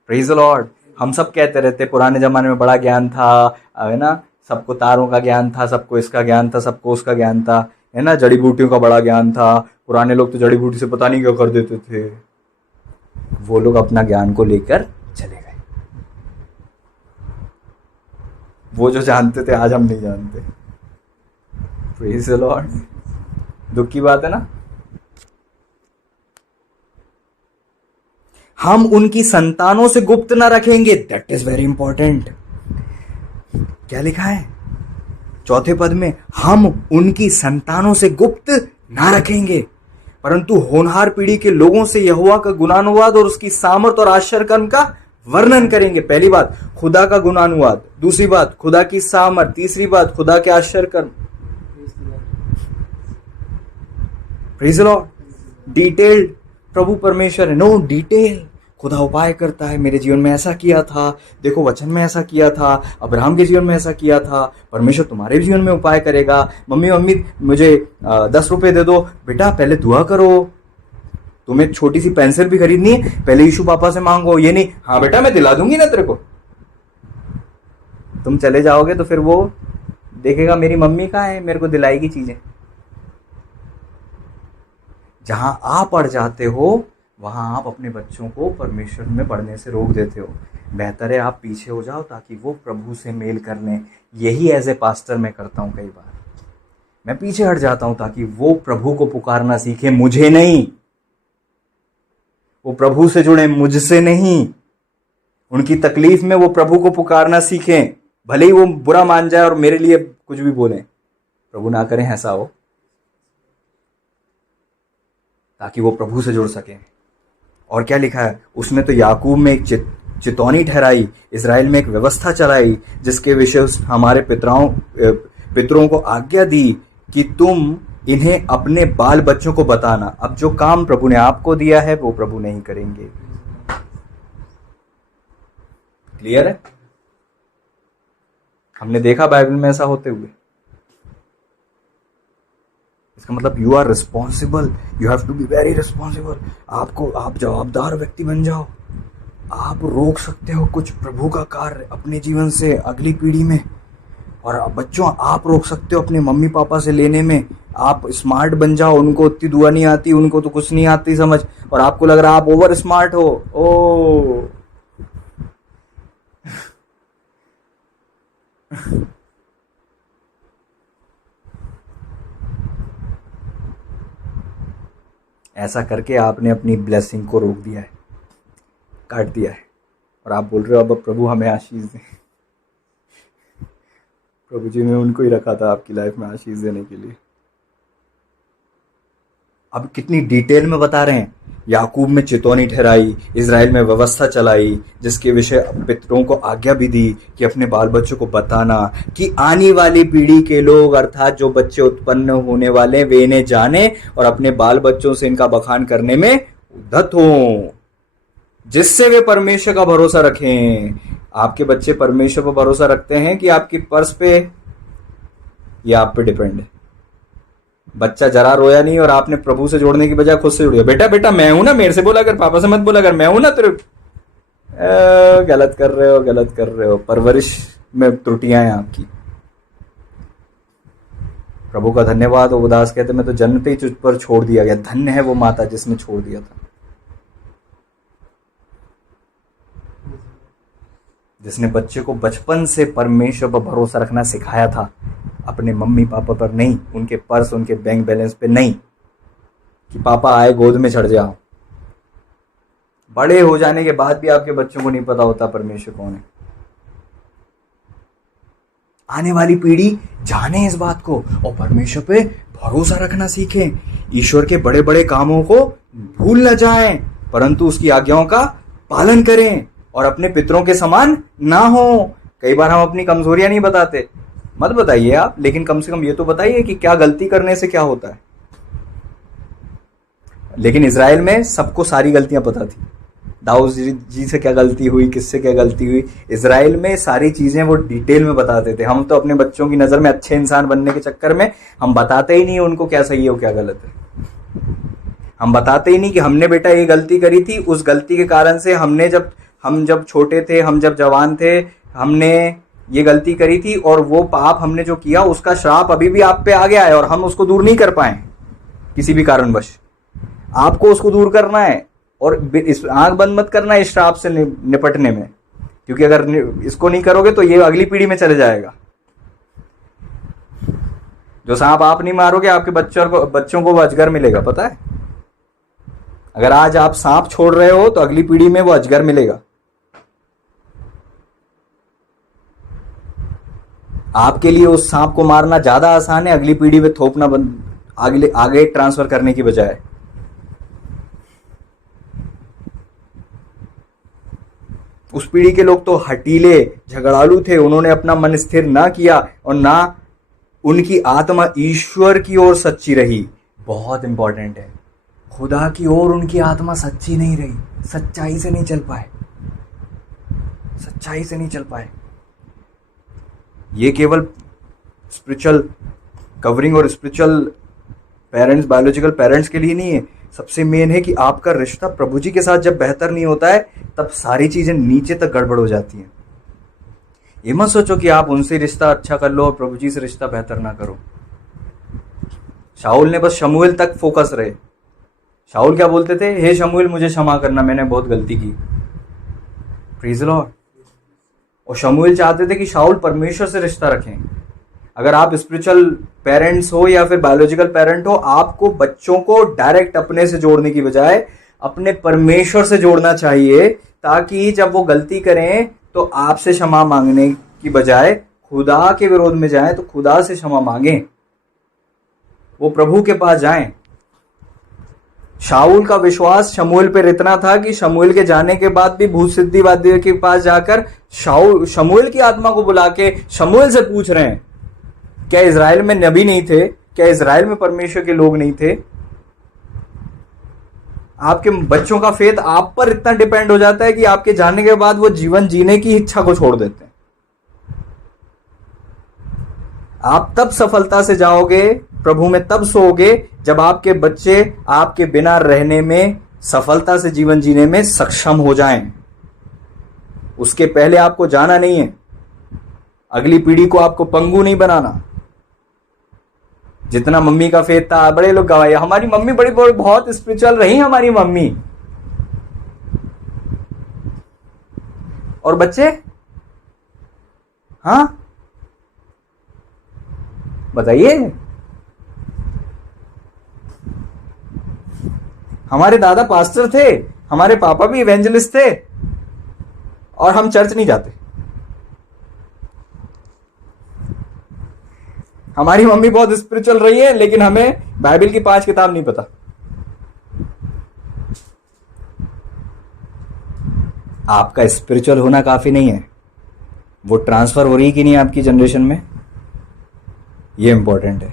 Praise Lord. हम सब कहते रहते पुराने जमाने में बड़ा ज्ञान था, है ना, सबको तारों का ज्ञान था, सबको इसका ज्ञान था, सबको उसका ज्ञान था, है ना, जड़ी बूटियों का बड़ा ज्ञान था। पुराने लोग तो जड़ी बूटी से पता नहीं क्या कर देते थे। वो लोग अपना ज्ञान को लेकर चले गए। वो जो जानते थे आज हम नहीं जानते। Praise the Lord. दुख की बात है ना। हम उनकी संतानों से गुप्त ना रखेंगे, दैट इज वेरी इंपॉर्टेंट। क्या लिखा है चौथे पद में? हम उनकी संतानों से गुप्त ना रखेंगे, परंतु होनहार पीढ़ी के लोगों से यहोवा का गुणानुवाद और उसकी सामर्थ और आश्चर्य कर्म का वर्णन करेंगे। पहली बात खुदा का गुणानुवाद, दूसरी बात खुदा की सामर्थ, तीसरी बात खुदा के आश्चर्य कर्म। Praise the Lord. डिटेल्ड प्रभु परमेश्वर है, नो डिटेल। खुदा उपाय करता है, मेरे जीवन में ऐसा किया था, देखो वचन में ऐसा किया था, अब्राहम के जीवन में ऐसा किया था, परमेश्वर तुम्हारे जीवन में उपाय करेगा। मम्मी मुझे 10 रुपए दे दो, बेटा पहले दुआ करो, तुम्हें छोटी सी पेंसिल भी खरीदनी है, पहले यीशु पापा से मांगो। ये नहीं हाँ बेटा मैं दिला दूंगी ना तेरे को। तुम चले जाओगे तो फिर वो देखेगा मेरी मम्मी कहाँ है, मेरे को दिलाएगी चीजें। जहां आप अड़ जाते हो वहां आप अपने बच्चों को परमेश्वर में पढ़ने से रोक देते हो। बेहतर है आप पीछे हो जाओ ताकि वो प्रभु से मेल कर लें। यही एज ए पास्टर मैं करता हूं, कई बार मैं पीछे हट जाता हूं ताकि वो प्रभु को पुकारना सीखे, मुझे नहीं। वो प्रभु से जुड़े, मुझसे नहीं। उनकी तकलीफ में वो प्रभु को पुकारना सीखें, भले ही वो बुरा मान जाए और मेरे लिए कुछ भी बोले, प्रभु ना करें ऐसा हो, ताकि वो प्रभु से जुड़ सके। और क्या लिखा है उसने तो याकूब में एक चितौनी ठहराई, इज़राइल में एक व्यवस्था चलाई, जिसके विषय हमारे पितरों को आज्ञा दी कि तुम इन्हें अपने बाल बच्चों को बताना। अब जो काम प्रभु ने आपको दिया है वो प्रभु नहीं करेंगे। क्लियर है? हमने देखा बाइबल में ऐसा होते हुए। इसका मतलब you are responsible, you have to be very responsible. आप जवाबदार व्यक्ति बन जाओ। आप रोक सकते हो कुछ प्रभु का कार्य अपने जीवन से अगली पीढ़ी में। और बच्चों आप रोक सकते हो अपने मम्मी पापा से लेने में। आप स्मार्ट बन जाओ, उनको उतनी दुआ नहीं आती, उनको तो कुछ नहीं आती समझ, और आपको लग रहा है आप ओवर स्मार्ट हो। ओ ऐसा करके आपने अपनी ब्लेसिंग को रोक दिया है, काट दिया है, और आप बोल रहे हो अब प्रभु हमें आशीष दें। प्रभु जी ने उनको ही रखा था आपकी लाइफ में आशीष देने के लिए। अब कितनी डिटेल में बता रहे हैं याकूब में चितौनी ठहराई, इज़राइल में व्यवस्था चलाई, जिसके विषय पितरों को आज्ञा भी दी कि अपने बाल बच्चों को बताना कि आने वाली पीढ़ी के लोग अर्थात जो बच्चे उत्पन्न होने वाले वे इन्हें जाने और अपने बाल बच्चों से इनका बखान करने में उद्धत हों, जिससे वे परमेश्वर का भरोसा रखें। आपके बच्चे परमेश्वर पर भरोसा रखते हैं कि आपकी पर्स पे या आप पे डिपेंड है? बच्चा जरा रोया नहीं और आपने प्रभु से जोड़ने की बजाय खुद से जोड़ दिया, बेटा बेटा मैं हूं ना, मेरे से बोला कर, पापा से मत बोला कर, मैं हूं ना तेरे। गलत कर रहे हो, गलत कर रहे हो। परवरिश में त्रुटियां हैं आपकी। प्रभु का धन्यवाद। उदास कहते मैं तो जन्मते ही तुझ पर छोड़ दिया गया, धन्य है वो माता जिसने छोड़ दिया था, जिसने बच्चे को बचपन से परमेश्वर पर भरोसा रखना सिखाया था, अपने मम्मी पापा पर नहीं, उनके पर्स उनके बैंक बैलेंस पे नहीं कि पापा आए गोद में चढ़ जाओ। बड़े हो जाने के बाद भी आपके बच्चों को नहीं पता होता परमेश्वर कौन है। आने वाली पीढ़ी जाने इस बात को और परमेश्वर पे भरोसा रखना सीखें। ईश्वर के बड़े बड़े कामों को भूल न जाएं, परंतु उसकी आज्ञाओं का पालन करें और अपने पितरों के समान ना हो। कई बार हम अपनी कमजोरियां नहीं बताते, मत बताइए आप, लेकिन कम से कम ये तो बताइए कि क्या गलती करने से क्या होता है। लेकिन इज़राइल में सबको सारी गलतियां पता थी, दाऊद जी से क्या गलती हुई, किससे क्या गलती हुई, इज़राइल में सारी चीजें वो डिटेल में बताते थे। हम तो अपने बच्चों की नजर में अच्छे इंसान बनने के चक्कर में हम बताते ही नहीं उनको क्या सही है और क्या गलत है। हम बताते ही नहीं कि हमने बेटा ये गलती करी थी, उस गलती के कारण से हम जब छोटे थे, हम जब जवान थे, हमने ये गलती करी थी और वो पाप हमने जो किया उसका श्राप अभी भी आप पे आ गया है और हम उसको दूर नहीं कर पाए किसी भी कारणवश। आपको उसको दूर करना है और इस आंख बंद मत करना है इस श्राप से निपटने में, क्योंकि अगर इसको नहीं करोगे तो ये अगली पीढ़ी में चले जाएगा। जो सांप आप नहीं मारोगे आपके बच्चों को वो अजगर मिलेगा, पता है। अगर आज आप सांप छोड़ रहे हो तो अगली पीढ़ी में वो अजगर मिलेगा। आपके लिए उस सांप को मारना ज्यादा आसान है अगली पीढ़ी में थोपना आगे ट्रांसफर करने की बजाय। उस पीढ़ी के लोग तो हटीले झगड़ालू थे, उन्होंने अपना मन स्थिर ना किया और ना उनकी आत्मा ईश्वर की ओर सच्ची रही। बहुत इंपॉर्टेंट है, खुदा की ओर उनकी आत्मा सच्ची नहीं रही, सच्चाई से नहीं चल पाए, सच्चाई से नहीं चल पाए। ये केवल स्पिरिचुअल कवरिंग और स्पिरिचुअल पेरेंट्स, बायोलॉजिकल पेरेंट्स के लिए नहीं है। सबसे मेन है कि आपका रिश्ता प्रभु जी के साथ जब बेहतर नहीं होता है तब सारी चीजें नीचे तक गड़बड़ हो जाती हैं। ये मत सोचो कि आप उनसे रिश्ता अच्छा कर लो और प्रभु जी से रिश्ता बेहतर ना करो। शाऊल ने बस शमूएल तक फोकस रहे। शाऊल क्या बोलते थे, हे शमूएल मुझे क्षमा करना, मैंने बहुत गलती की। Praise the Lord. और शमूएल चाहते थे कि शाऊल परमेश्वर से रिश्ता रखें। अगर आप स्पिरिचुअल पेरेंट्स हो या फिर बायोलॉजिकल पेरेंट हो, आपको बच्चों को डायरेक्ट अपने से जोड़ने की बजाय अपने परमेश्वर से जोड़ना चाहिए, ताकि जब वो गलती करें तो आपसे क्षमा मांगने की बजाय खुदा के विरोध में जाएं तो खुदा से क्षमा मांगें, वो प्रभु के पास जाएं। शाऊल का विश्वास शमूएल पर इतना था कि शमूएल के जाने के बाद भी भूत सिद्धिवादी के पास जाकर शमूएल की आत्मा को बुला के शमूएल से पूछ रहे हैं, क्या इज़राइल में नबी नहीं थे? क्या इज़राइल में परमेश्वर के लोग नहीं थे? आपके बच्चों का फेथ आप पर इतना डिपेंड हो जाता है कि आपके जाने के बाद वो जीवन जीने की इच्छा को छोड़ देते हैं। आप तब सफलता से जाओगे, प्रभु में तब सोओगे जब आपके बच्चे आपके बिना रहने में सफलता से जीवन जीने में सक्षम हो जाएं। उसके पहले आपको जाना नहीं है। अगली पीढ़ी को आपको पंगु नहीं बनाना। जितना मम्मी का फेथ था, बड़े लोग गवाही, हमारी मम्मी बड़ी बहुत स्पिरिचुअल रही हमारी मम्मी। और बच्चे, हाँ बताइए, हमारे दादा पास्टर थे, हमारे पापा भी इवेंजलिस्ट थे और हम चर्च नहीं जाते। हमारी मम्मी बहुत स्पिरिचुअल रही है लेकिन हमें बाइबल की 5 किताब नहीं पता। आपका स्पिरिचुअल होना काफ़ी नहीं है, वो ट्रांसफ़र हो रही है कि नहीं आपकी जनरेशन में, ये इम्पोर्टेंट है।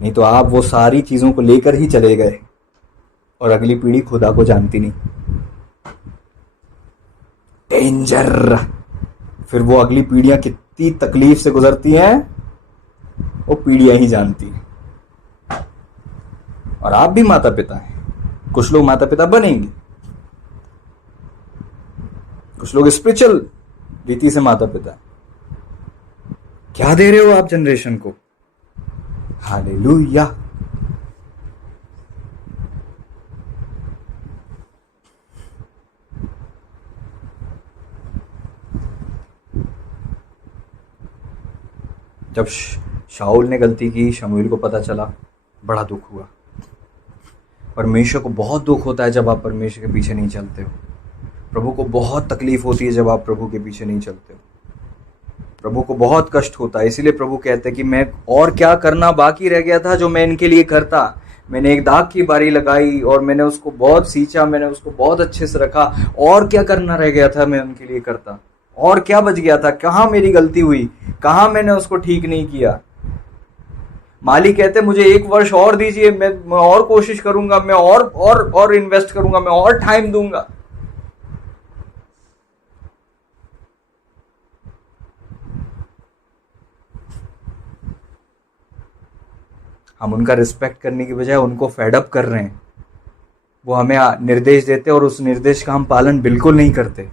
नहीं तो आप वो सारी चीज़ों को लेकर ही चले गए और अगली पीढ़ी खुदा को जानती नहीं। डेंजर। फिर वो अगली पीढ़ियां कितनी तकलीफ से गुजरती हैं वो पीढ़ियां ही जानती हैं। और आप भी माता पिता हैं, कुछ लोग माता पिता बनेंगे, कुछ लोग स्पिरिचुअल रीति से माता पिता। क्या दे रहे हो आप जनरेशन को? हालेलुया। जब शाऊल ने गलती की, शमूएल को पता चला, बड़ा दुख हुआ। परमेश्वर को बहुत दुख होता है जब आप परमेश्वर के पीछे नहीं चलते हो। प्रभु को बहुत तकलीफ होती है जब आप प्रभु के पीछे नहीं चलते हो। प्रभु को बहुत कष्ट होता है। इसीलिए प्रभु कहते हैं कि मैं और क्या करना बाकी रह गया था जो मैं इनके लिए करता। मैंने एक दाग की बारी लगाई और मैंने उसको बहुत सींचा, मैंने उसको बहुत अच्छे से रखा। और क्या करना रह गया था मैं उनके लिए करता? और क्या बच गया था? कहाँ मेरी गलती हुई? कहाँ मैंने उसको ठीक नहीं किया? मालिक कहते मुझे 1 वर्ष और दीजिए, मैं और कोशिश करूंगा, मैं और इन्वेस्ट करूंगा, मैं और टाइम दूंगा। हम उनका रिस्पेक्ट करने की बजाय उनको फेडअप कर रहे हैं। वो हमें निर्देश देते और उस निर्देश का हम पालन बिल्कुल नहीं करते।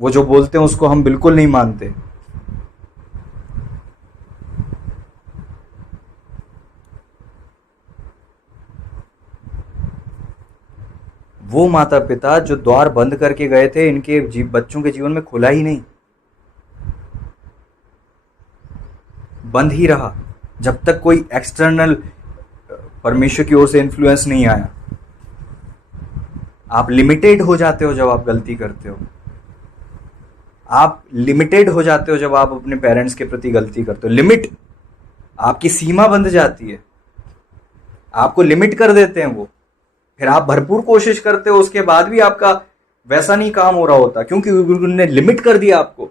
वो जो बोलते हैं उसको हम बिल्कुल नहीं मानते। वो माता पिता जो द्वार बंद करके गए थे, इनके बच्चों के जीवन में खुला ही नहीं, बंद ही रहा जब तक कोई एक्सटर्नल परमेश्वर की ओर से इन्फ्लुएंस नहीं आया। आप लिमिटेड हो जाते हो जब आप गलती करते हो। आप लिमिटेड हो जाते हो जब आप अपने पेरेंट्स के प्रति गलती करते हो। लिमिट, आपकी सीमा बंध जाती है, आपको लिमिट कर देते हैं वो। फिर आप भरपूर कोशिश करते हो, उसके बाद भी आपका वैसा नहीं काम हो रहा होता, क्योंकि उन्होंने लिमिट कर दिया आपको।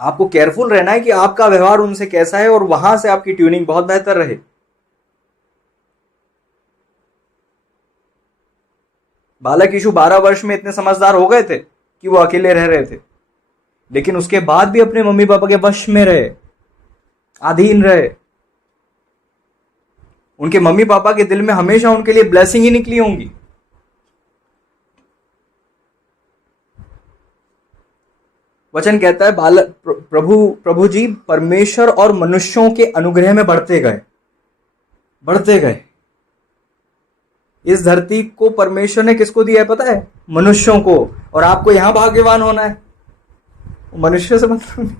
आपको केयरफुल रहना है कि आपका व्यवहार उनसे कैसा है और वहां से आपकी ट्यूनिंग बहुत बेहतर रहे। बालक यीशु 12 वर्ष में इतने समझदार हो गए थे कि वो अकेले रह रहे थे, लेकिन उसके बाद भी अपने मम्मी पापा के वश में रहे, अधीन रहे। उनके मम्मी पापा के दिल में हमेशा उनके लिए ब्लेसिंग ही निकली होंगी। वचन कहता है प्रभु जी परमेश्वर और मनुष्यों के अनुग्रह में बढ़ते गए। इस धरती को परमेश्वर ने किसको दिया है पता है? मनुष्यों को। और आपको यहां भाग्यवान होना है, मनुष्य से मतलब नहीं।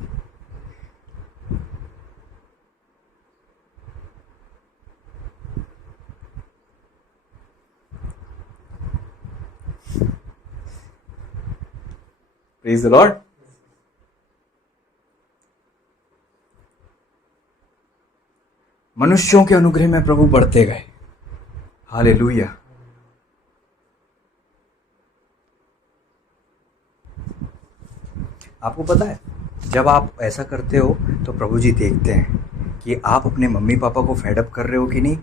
Praise the Lord. मनुष्यों के अनुग्रह में प्रभु बढ़ते गए। हालेलुया। आपको पता है जब आप ऐसा करते हो तो प्रभु जी देखते हैं कि आप अपने मम्मी पापा को फेडअप कर रहे हो कि नहीं।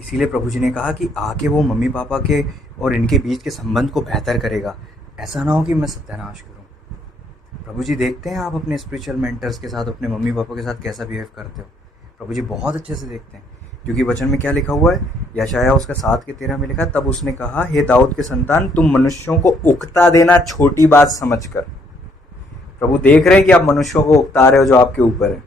इसीलिए प्रभु जी ने कहा कि आके वो मम्मी पापा के और इनके बीच के संबंध को बेहतर करेगा। ऐसा ना हो कि मैं सत्यानाश करूं। प्रभु जी देखते हैं आप अपने स्पिरिचुअल मेंटर्स के साथ, अपने मम्मी पापा के साथ कैसा बिहेव करते हो। प्रभु जी बहुत अच्छे से देखते हैं, क्योंकि वचन में क्या लिखा हुआ है? यशायाह उसका 7:13 में लिखा, तब उसने कहा, हे दाऊद के संतान, तुम मनुष्यों को उकता देना छोटी बात समझकर। प्रभु देख रहे हैं कि आप मनुष्यों को उकता रहे हो जो आपके ऊपर है।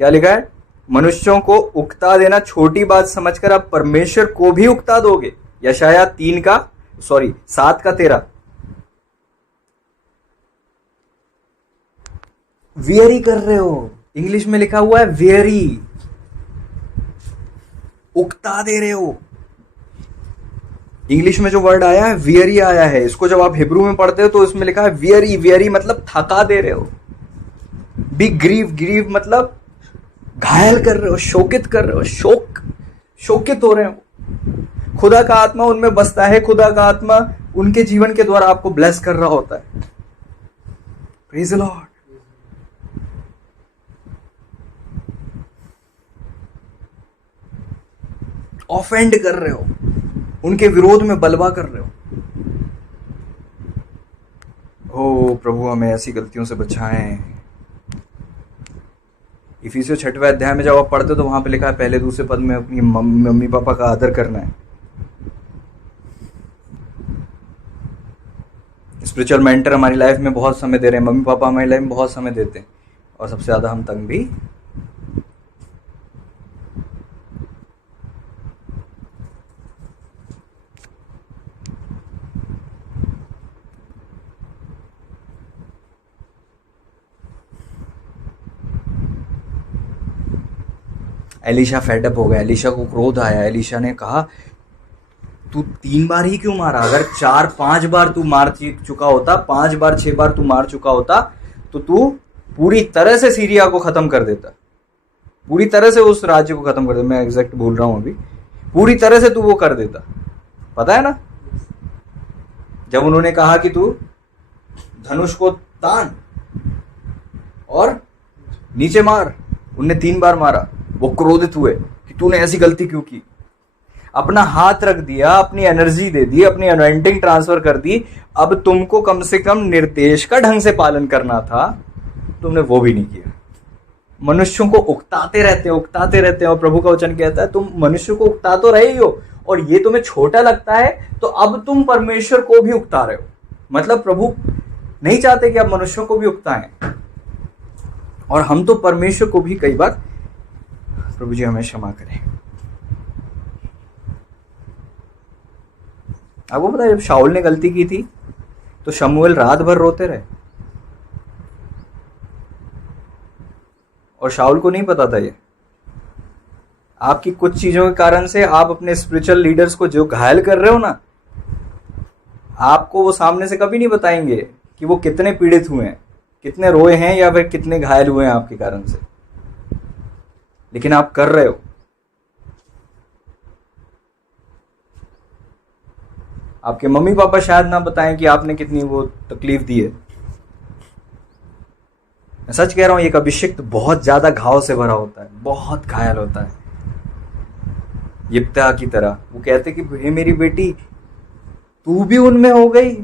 क्या लिखा है? मनुष्यों को उकता देना छोटी बात समझकर आप परमेश्वर को भी उकता दोगे। यशायाह 7:13। वेरी कर रहे हो, इंग्लिश में लिखा हुआ है वेरी, उकता दे रहे हो। इंग्लिश में जो वर्ड आया है वियरी आया है। इसको जब आप हिब्रू में पढ़ते हो तो इसमें लिखा है वियरी। वियरी मतलब थका दे रहे हो। बी ग्रीव मतलब घायल कर रहे हो, शोकित कर रहे हो, शोकित हो रहे हो। खुदा का आत्मा उनमें बसता है, खुदा का आत्मा उनके जीवन के द्वारा आपको ब्लेस कर रहा होता है। Praise the Lord. ऑफेंड कर रहे हो, उनके विरोध में बलवा कर रहे हो। ओ प्रभु हमें ऐसी गलतियों से बचाएं। इफिसियों 6वें अध्याय में जब आप पढ़ते हो तो वहां पे लिखा है पहले दूसरे पद में अपनी मम्मी पापा का आदर करना है। स्पिरिचुअल मेंटर हमारी लाइफ में बहुत समय दे रहे हैं, मम्मी पापा हमारी लाइफ में बहुत समय देते हैं, और सबसे ज्यादा हम तंग भी। एलिशा फेडअप हो गया, एलिशा को क्रोध आया। एलिशा ने कहा तू 3 बार ही क्यों मारा? अगर 4-5 बार तू मार चुका होता, 5 बार 6 बार तू मार चुका होता, तो तू पूरी तरह से सीरिया को खत्म कर देता, पूरी तरह से उस राज्य को खत्म कर देता। मैं एग्जैक्ट भूल रहा हूं अभी, पूरी तरह से तू वो कर देता। पता है ना, जब उन्होंने कहा कि तू धनुष को तान और नीचे मार, उनने 3 बार मारा। वो क्रोधित हुए कि तूने ऐसी गलती क्यों की। अपना हाथ रख दिया, अपनी एनर्जी दे दी, अपनी अनॉइंटिंग ट्रांसफर कर दी। अब तुमको कम से कम निर्देश का ढंग से पालन करना था, तुमने वो भी नहीं किया। मनुष्यों को उकताते रहते हो। प्रभु का वचन कहता है तुम मनुष्य को उकता तो रहे ही हो, और ये तुम्हें छोटा लगता है तो अब तुम परमेश्वर को भी उकता रहे हो। मतलब प्रभु नहीं चाहते कि आप मनुष्यों को भी उकताएं, और हम तो परमेश्वर को भी कई बार, प्रभु जी हमें क्षमा करें। आपको पता है जब शाऊल ने गलती की थी तो शमूएल रात भर रोते रहे, और शाऊल को नहीं पता था ये। आपकी कुछ चीजों के कारण से आप अपने स्पिरिचुअल लीडर्स को जो घायल कर रहे हो ना, आपको वो सामने से कभी नहीं बताएंगे कि वो कितने पीड़ित हुए हैं, कितने रोए हैं, या फिर कितने घायल हुए हैं आपके कारण से, लेकिन आप कर रहे हो। आपके मम्मी पापा शायद ना बताएं कि आपने कितनी वो तकलीफ दी है। मैं सच कह रहा हूं, एक अभिषिक्त बहुत ज्यादा घाव से भरा होता है, बहुत घायल होता है, यिप्तह की तरह। वो कहते कि हे मेरी बेटी, तू भी उनमें हो गई।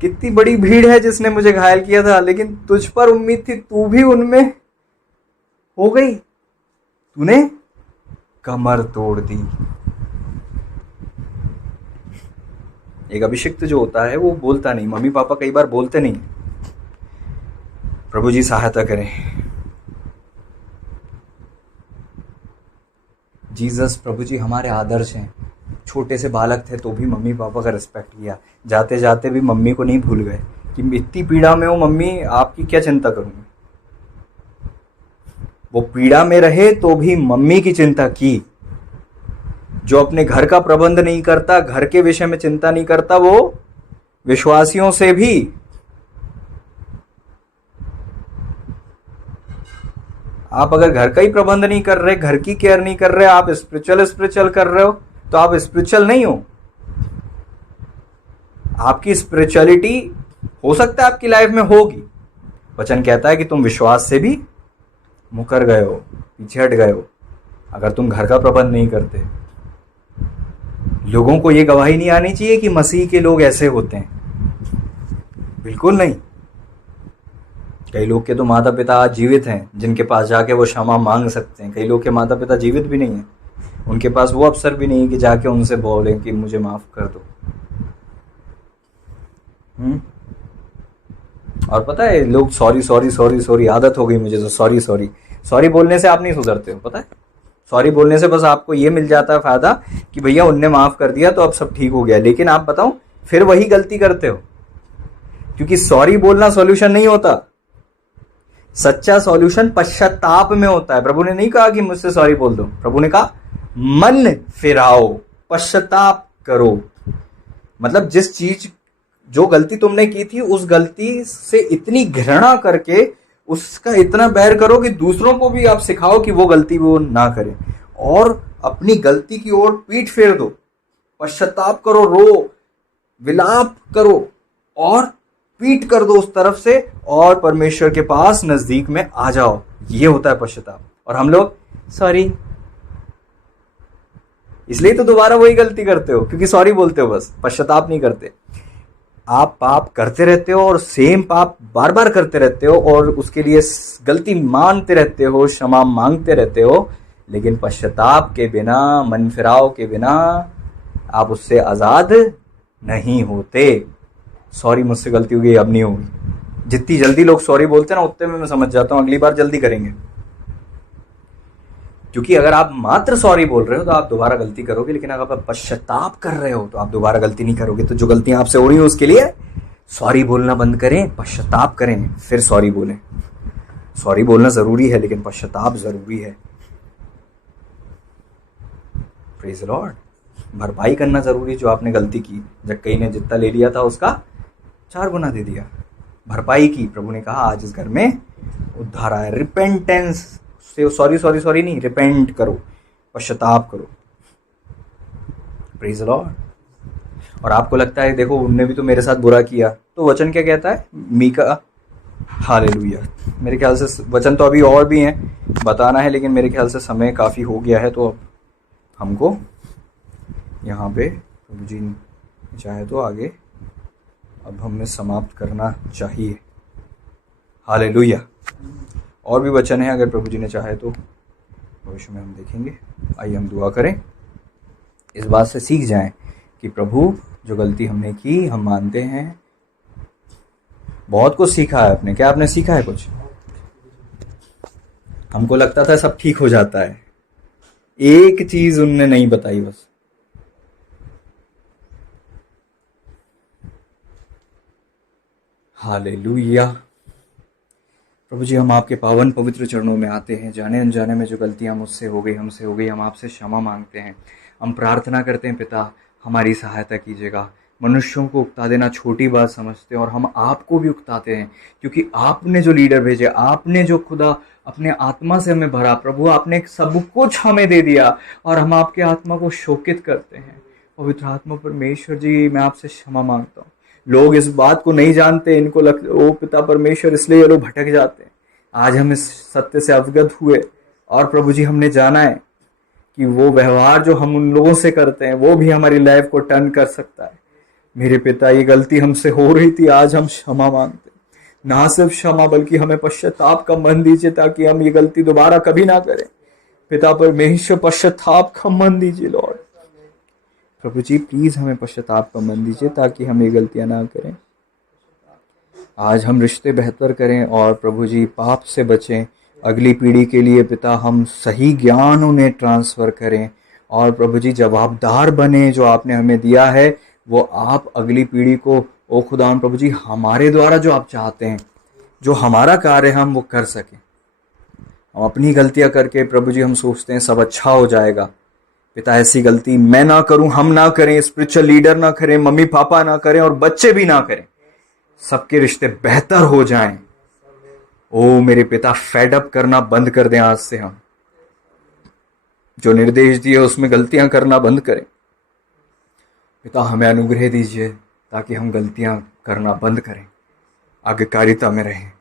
कितनी बड़ी भीड़ है जिसने मुझे घायल किया था, लेकिन तुझ पर उम्मीद थी, तू भी उनमें हो गई, तूने कमर तोड़ दी। एक अभिषिक्त जो होता है वो बोलता नहीं, मम्मी पापा कई बार बोलते नहीं। प्रभु जी सहायता करें। जीसस प्रभु जी हमारे आदर्श हैं। छोटे से बालक थे तो भी मम्मी पापा का रिस्पेक्ट किया, जाते जाते भी मम्मी को नहीं भूल गए कि इतनी पीड़ा में हो मम्मी, आपकी क्या चिंता करूंगी। वो पीड़ा में रहे तो भी मम्मी की चिंता की। जो अपने घर का प्रबंध नहीं करता, घर के विषय में चिंता नहीं करता, वो विश्वासियों से भी आप अगर घर का ही प्रबंध नहीं कर रहे, घर की केयर नहीं कर रहे, आप स्पिरिचुअल कर रहे हो, तो आप स्पिरिचुअल नहीं हो। आपकी स्पिरिचुअलिटी हो सकता है आपकी लाइफ में होगी। वचन कहता है कि तुम विश्वास से भी मुकर गए हो, पीछे हट गए हो, अगर तुम घर का प्रबंध नहीं करते। लोगों को यह गवाही नहीं आनी चाहिए कि मसीह के लोग ऐसे होते हैं, बिल्कुल नहीं। कई लोग के तो माता पिता आज जीवित हैं जिनके पास जाके वो क्षमा मांग सकते हैं। कई लोग के माता पिता जीवित भी नहीं है, उनके पास वो अवसर भी नहीं है कि जाके उनसे बोलें कि मुझे माफ कर दो। और पता है लोग सॉरी आदत हो गई मुझे तो सॉरी बोलने से आप नहीं सुधरते हो। पता है सॉरी बोलने से बस आपको ये मिल जाता है फायदा कि भैया उनने माफ कर दिया तो अब सब ठीक हो गया, लेकिन आप बताओ फिर वही गलती करते हो, क्योंकि सॉरी बोलना सॉल्यूशन नहीं होता। सच्चा सॉल्यूशन पश्चाताप में होता है। प्रभु ने नहीं कहा कि मुझसे सॉरी बोल दो, प्रभु ने कहा मन फिराओ, पश्चाताप करो। मतलब जिस चीज जो गलती तुमने की थी उस गलती से इतनी घृणा करके उसका इतना बैर करो कि दूसरों को भी आप सिखाओ कि वो गलती वो ना करें। और अपनी गलती की ओर पीठ फेर दो, पश्चाताप करो, रो, विलाप करो और पीठ कर दो उस तरफ से और परमेश्वर के पास नजदीक में आ जाओ। ये होता है पश्चाताप। और हम लोग सॉरी, इसलिए तो दोबारा वही गलती करते हो, क्योंकि सॉरी बोलते हो, बस पश्चाताप नहीं करते। आप पाप करते रहते हो और सेम पाप बार बार करते रहते हो और उसके लिए गलती मानते रहते हो, क्षमा मांगते रहते हो, लेकिन पश्चाताप के बिना, मन फिराव के बिना आप उससे आजाद नहीं होते। सॉरी मुझसे गलती हो गई, अब नहीं होगी। जितनी जल्दी लोग सॉरी बोलते हैं ना, उतने में मैं समझ जाता हूं अगली बार जल्दी करेंगे। क्योंकि अगर आप मात्र सॉरी बोल रहे हो तो आप दोबारा गलती करोगे, लेकिन अगर आप पश्चाताप कर रहे हो तो आप दोबारा गलती नहीं करोगे। तो जो गलतियां आपसे हो रही है उसके लिए सॉरी बोलना बंद करें, पश्चाताप करें, फिर सॉरी बोलें। सॉरी बोलना जरूरी है, लेकिन पश्चाताप जरूरी है। Praise the Lord. भरपाई करना जरूरी, जो आपने गलती की, जब कहीं ने जितना ले लिया था उसका 4 गुना दे दिया, भरपाई की। प्रभु ने कहा आज इस घर में उद्धार आया। रिपेंटेंस से, सॉरी सॉरी सॉरी नहीं, रिपेंट करो, पश्चाताप करो। Praise the Lord. और आपको लगता है देखो उनने भी तो मेरे साथ बुरा किया, तो वचन क्या कहता है? मीका, हालेलुया। मेरे ख्याल से वचन तो अभी और भी हैं बताना है, लेकिन मेरे ख्याल से समय काफ़ी हो गया है, तो अब हमको यहाँ पे प्रभु जी चाहे तो आगे अब हमें समाप्त करना चाहिए। हालेलुया। और भी वचन है, अगर प्रभु जी ने चाहे तो भविष्य में हम देखेंगे। आइए हम दुआ करें, इस बात से सीख जाएं कि प्रभु जो गलती हमने की हम मानते हैं। बहुत कुछ सीखा है आपने, क्या आपने सीखा है कुछ? हमको लगता था सब ठीक हो जाता है, एक चीज उनने नहीं बताई बस। हालेलुया। प्रभु जी हम आपके पावन पवित्र चरणों में आते हैं, जाने अनजाने में जो गलतियां मुझसे हो गई, हमसे हो गई, हम आपसे क्षमा मांगते हैं। हम प्रार्थना करते हैं पिता हमारी सहायता कीजिएगा। मनुष्यों को उकता देना छोटी बात समझते हैं और हम आपको भी उकताते हैं, क्योंकि आपने जो लीडर भेजे, आपने जो खुदा अपने आत्मा से हमें भरा, प्रभु आपने सब कुछ हमें दे दिया और हम आपके आत्मा को शोकित करते हैं। पवित्र आत्मा परमेश्वर जी मैं आपसे क्षमा मांगता हूँ। लोग इस बात को नहीं जानते, इनको लगता ओ पिता परमेश्वर, इसलिए ये लोग भटक जाते हैं। आज हम इस सत्य से अवगत हुए और प्रभु जी हमने जाना है कि वो व्यवहार जो हम उन लोगों से करते हैं वो भी हमारी लाइफ को टर्न कर सकता है। मेरे पिता ये गलती हमसे हो रही थी, आज हम क्षमा मांगते हैं। ना सिर्फ क्षमा बल्कि हमें पश्चाताप का मन दीजिए ताकि हम ये गलती दोबारा कभी ना करें। पिता परमेश्वर पश्चाताप का मन दीजिए लॉर्ड। प्रभु जी प्लीज हमें पश्चाताप का मन दीजिए ताकि हम ये गलतियां ना करें। आज हम रिश्ते बेहतर करें और प्रभु जी पाप से बचें। अगली पीढ़ी के लिए पिता हम सही ज्ञान उन्हें ट्रांसफ़र करें और प्रभु जी जवाबदार बने। जो आपने हमें दिया है वो आप अगली पीढ़ी को, ओ खुदा प्रभु जी, हमारे द्वारा जो आप चाहते हैं, जो हमारा कार्य हम वो कर सकें। हम अपनी गलतियां करके प्रभु जी हम सोचते हैं सब अच्छा हो जाएगा। पिता ऐसी गलती मैं ना करूं, हम ना करें, स्पिरिचुअल लीडर ना करें, मम्मी पापा ना करें और बच्चे भी ना करें। सबके रिश्ते बेहतर हो जाएं। ओ मेरे पिता फेड अप करना बंद कर दें। आज से हम जो निर्देश दिए उसमें गलतियां करना बंद करें। पिता हमें अनुग्रह दीजिए ताकि हम गलतियां करना बंद करें, आज्ञाकारिता में रहें।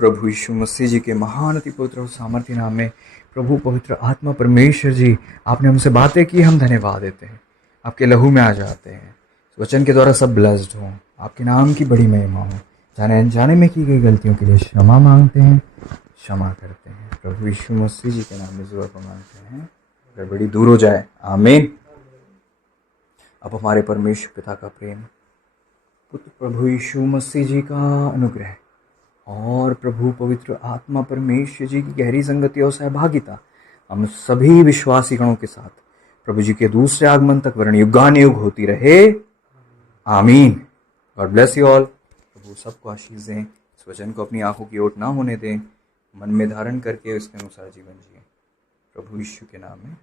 प्रभु यीशु मसीह जी के महान अति पवित्र और सामर्थ्य नाम में प्रभु पवित्र आत्मा परमेश्वर जी आपने हमसे बातें की, हम धन्यवाद देते हैं। आपके लहू में आ जाते हैं, वचन के द्वारा सब ब्लेस्ड हों, आपके नाम की बड़ी महिमा हो। जाने अनजाने में की गई गलतियों के लिए क्षमा मांगते हैं, क्षमा करते हैं। प्रभु यीशु मसीह जी के नाम में दुआ मांगते हैं, गड़बड़ी दूर हो जाए। आमीन। अब हमारे परमेश्वर पिता का प्रेम, पुत्र प्रभु यीशु मसीह जी का अनुग्रह और प्रभु पवित्र आत्मा परमेश्वर जी की गहरी संगति और सहभागिता हम सभी विश्वासी गणों के साथ प्रभु जी के दूसरे आगमन तक वर्ण युगानुयुग होती रहे। आमीन। God bless you all. प्रभु सबको आशीष दें। इस वचन को अपनी आंखों की ओट ना होने दें, मन में धारण करके इसके अनुसार जीवन जिए। प्रभु यीशु के नाम में।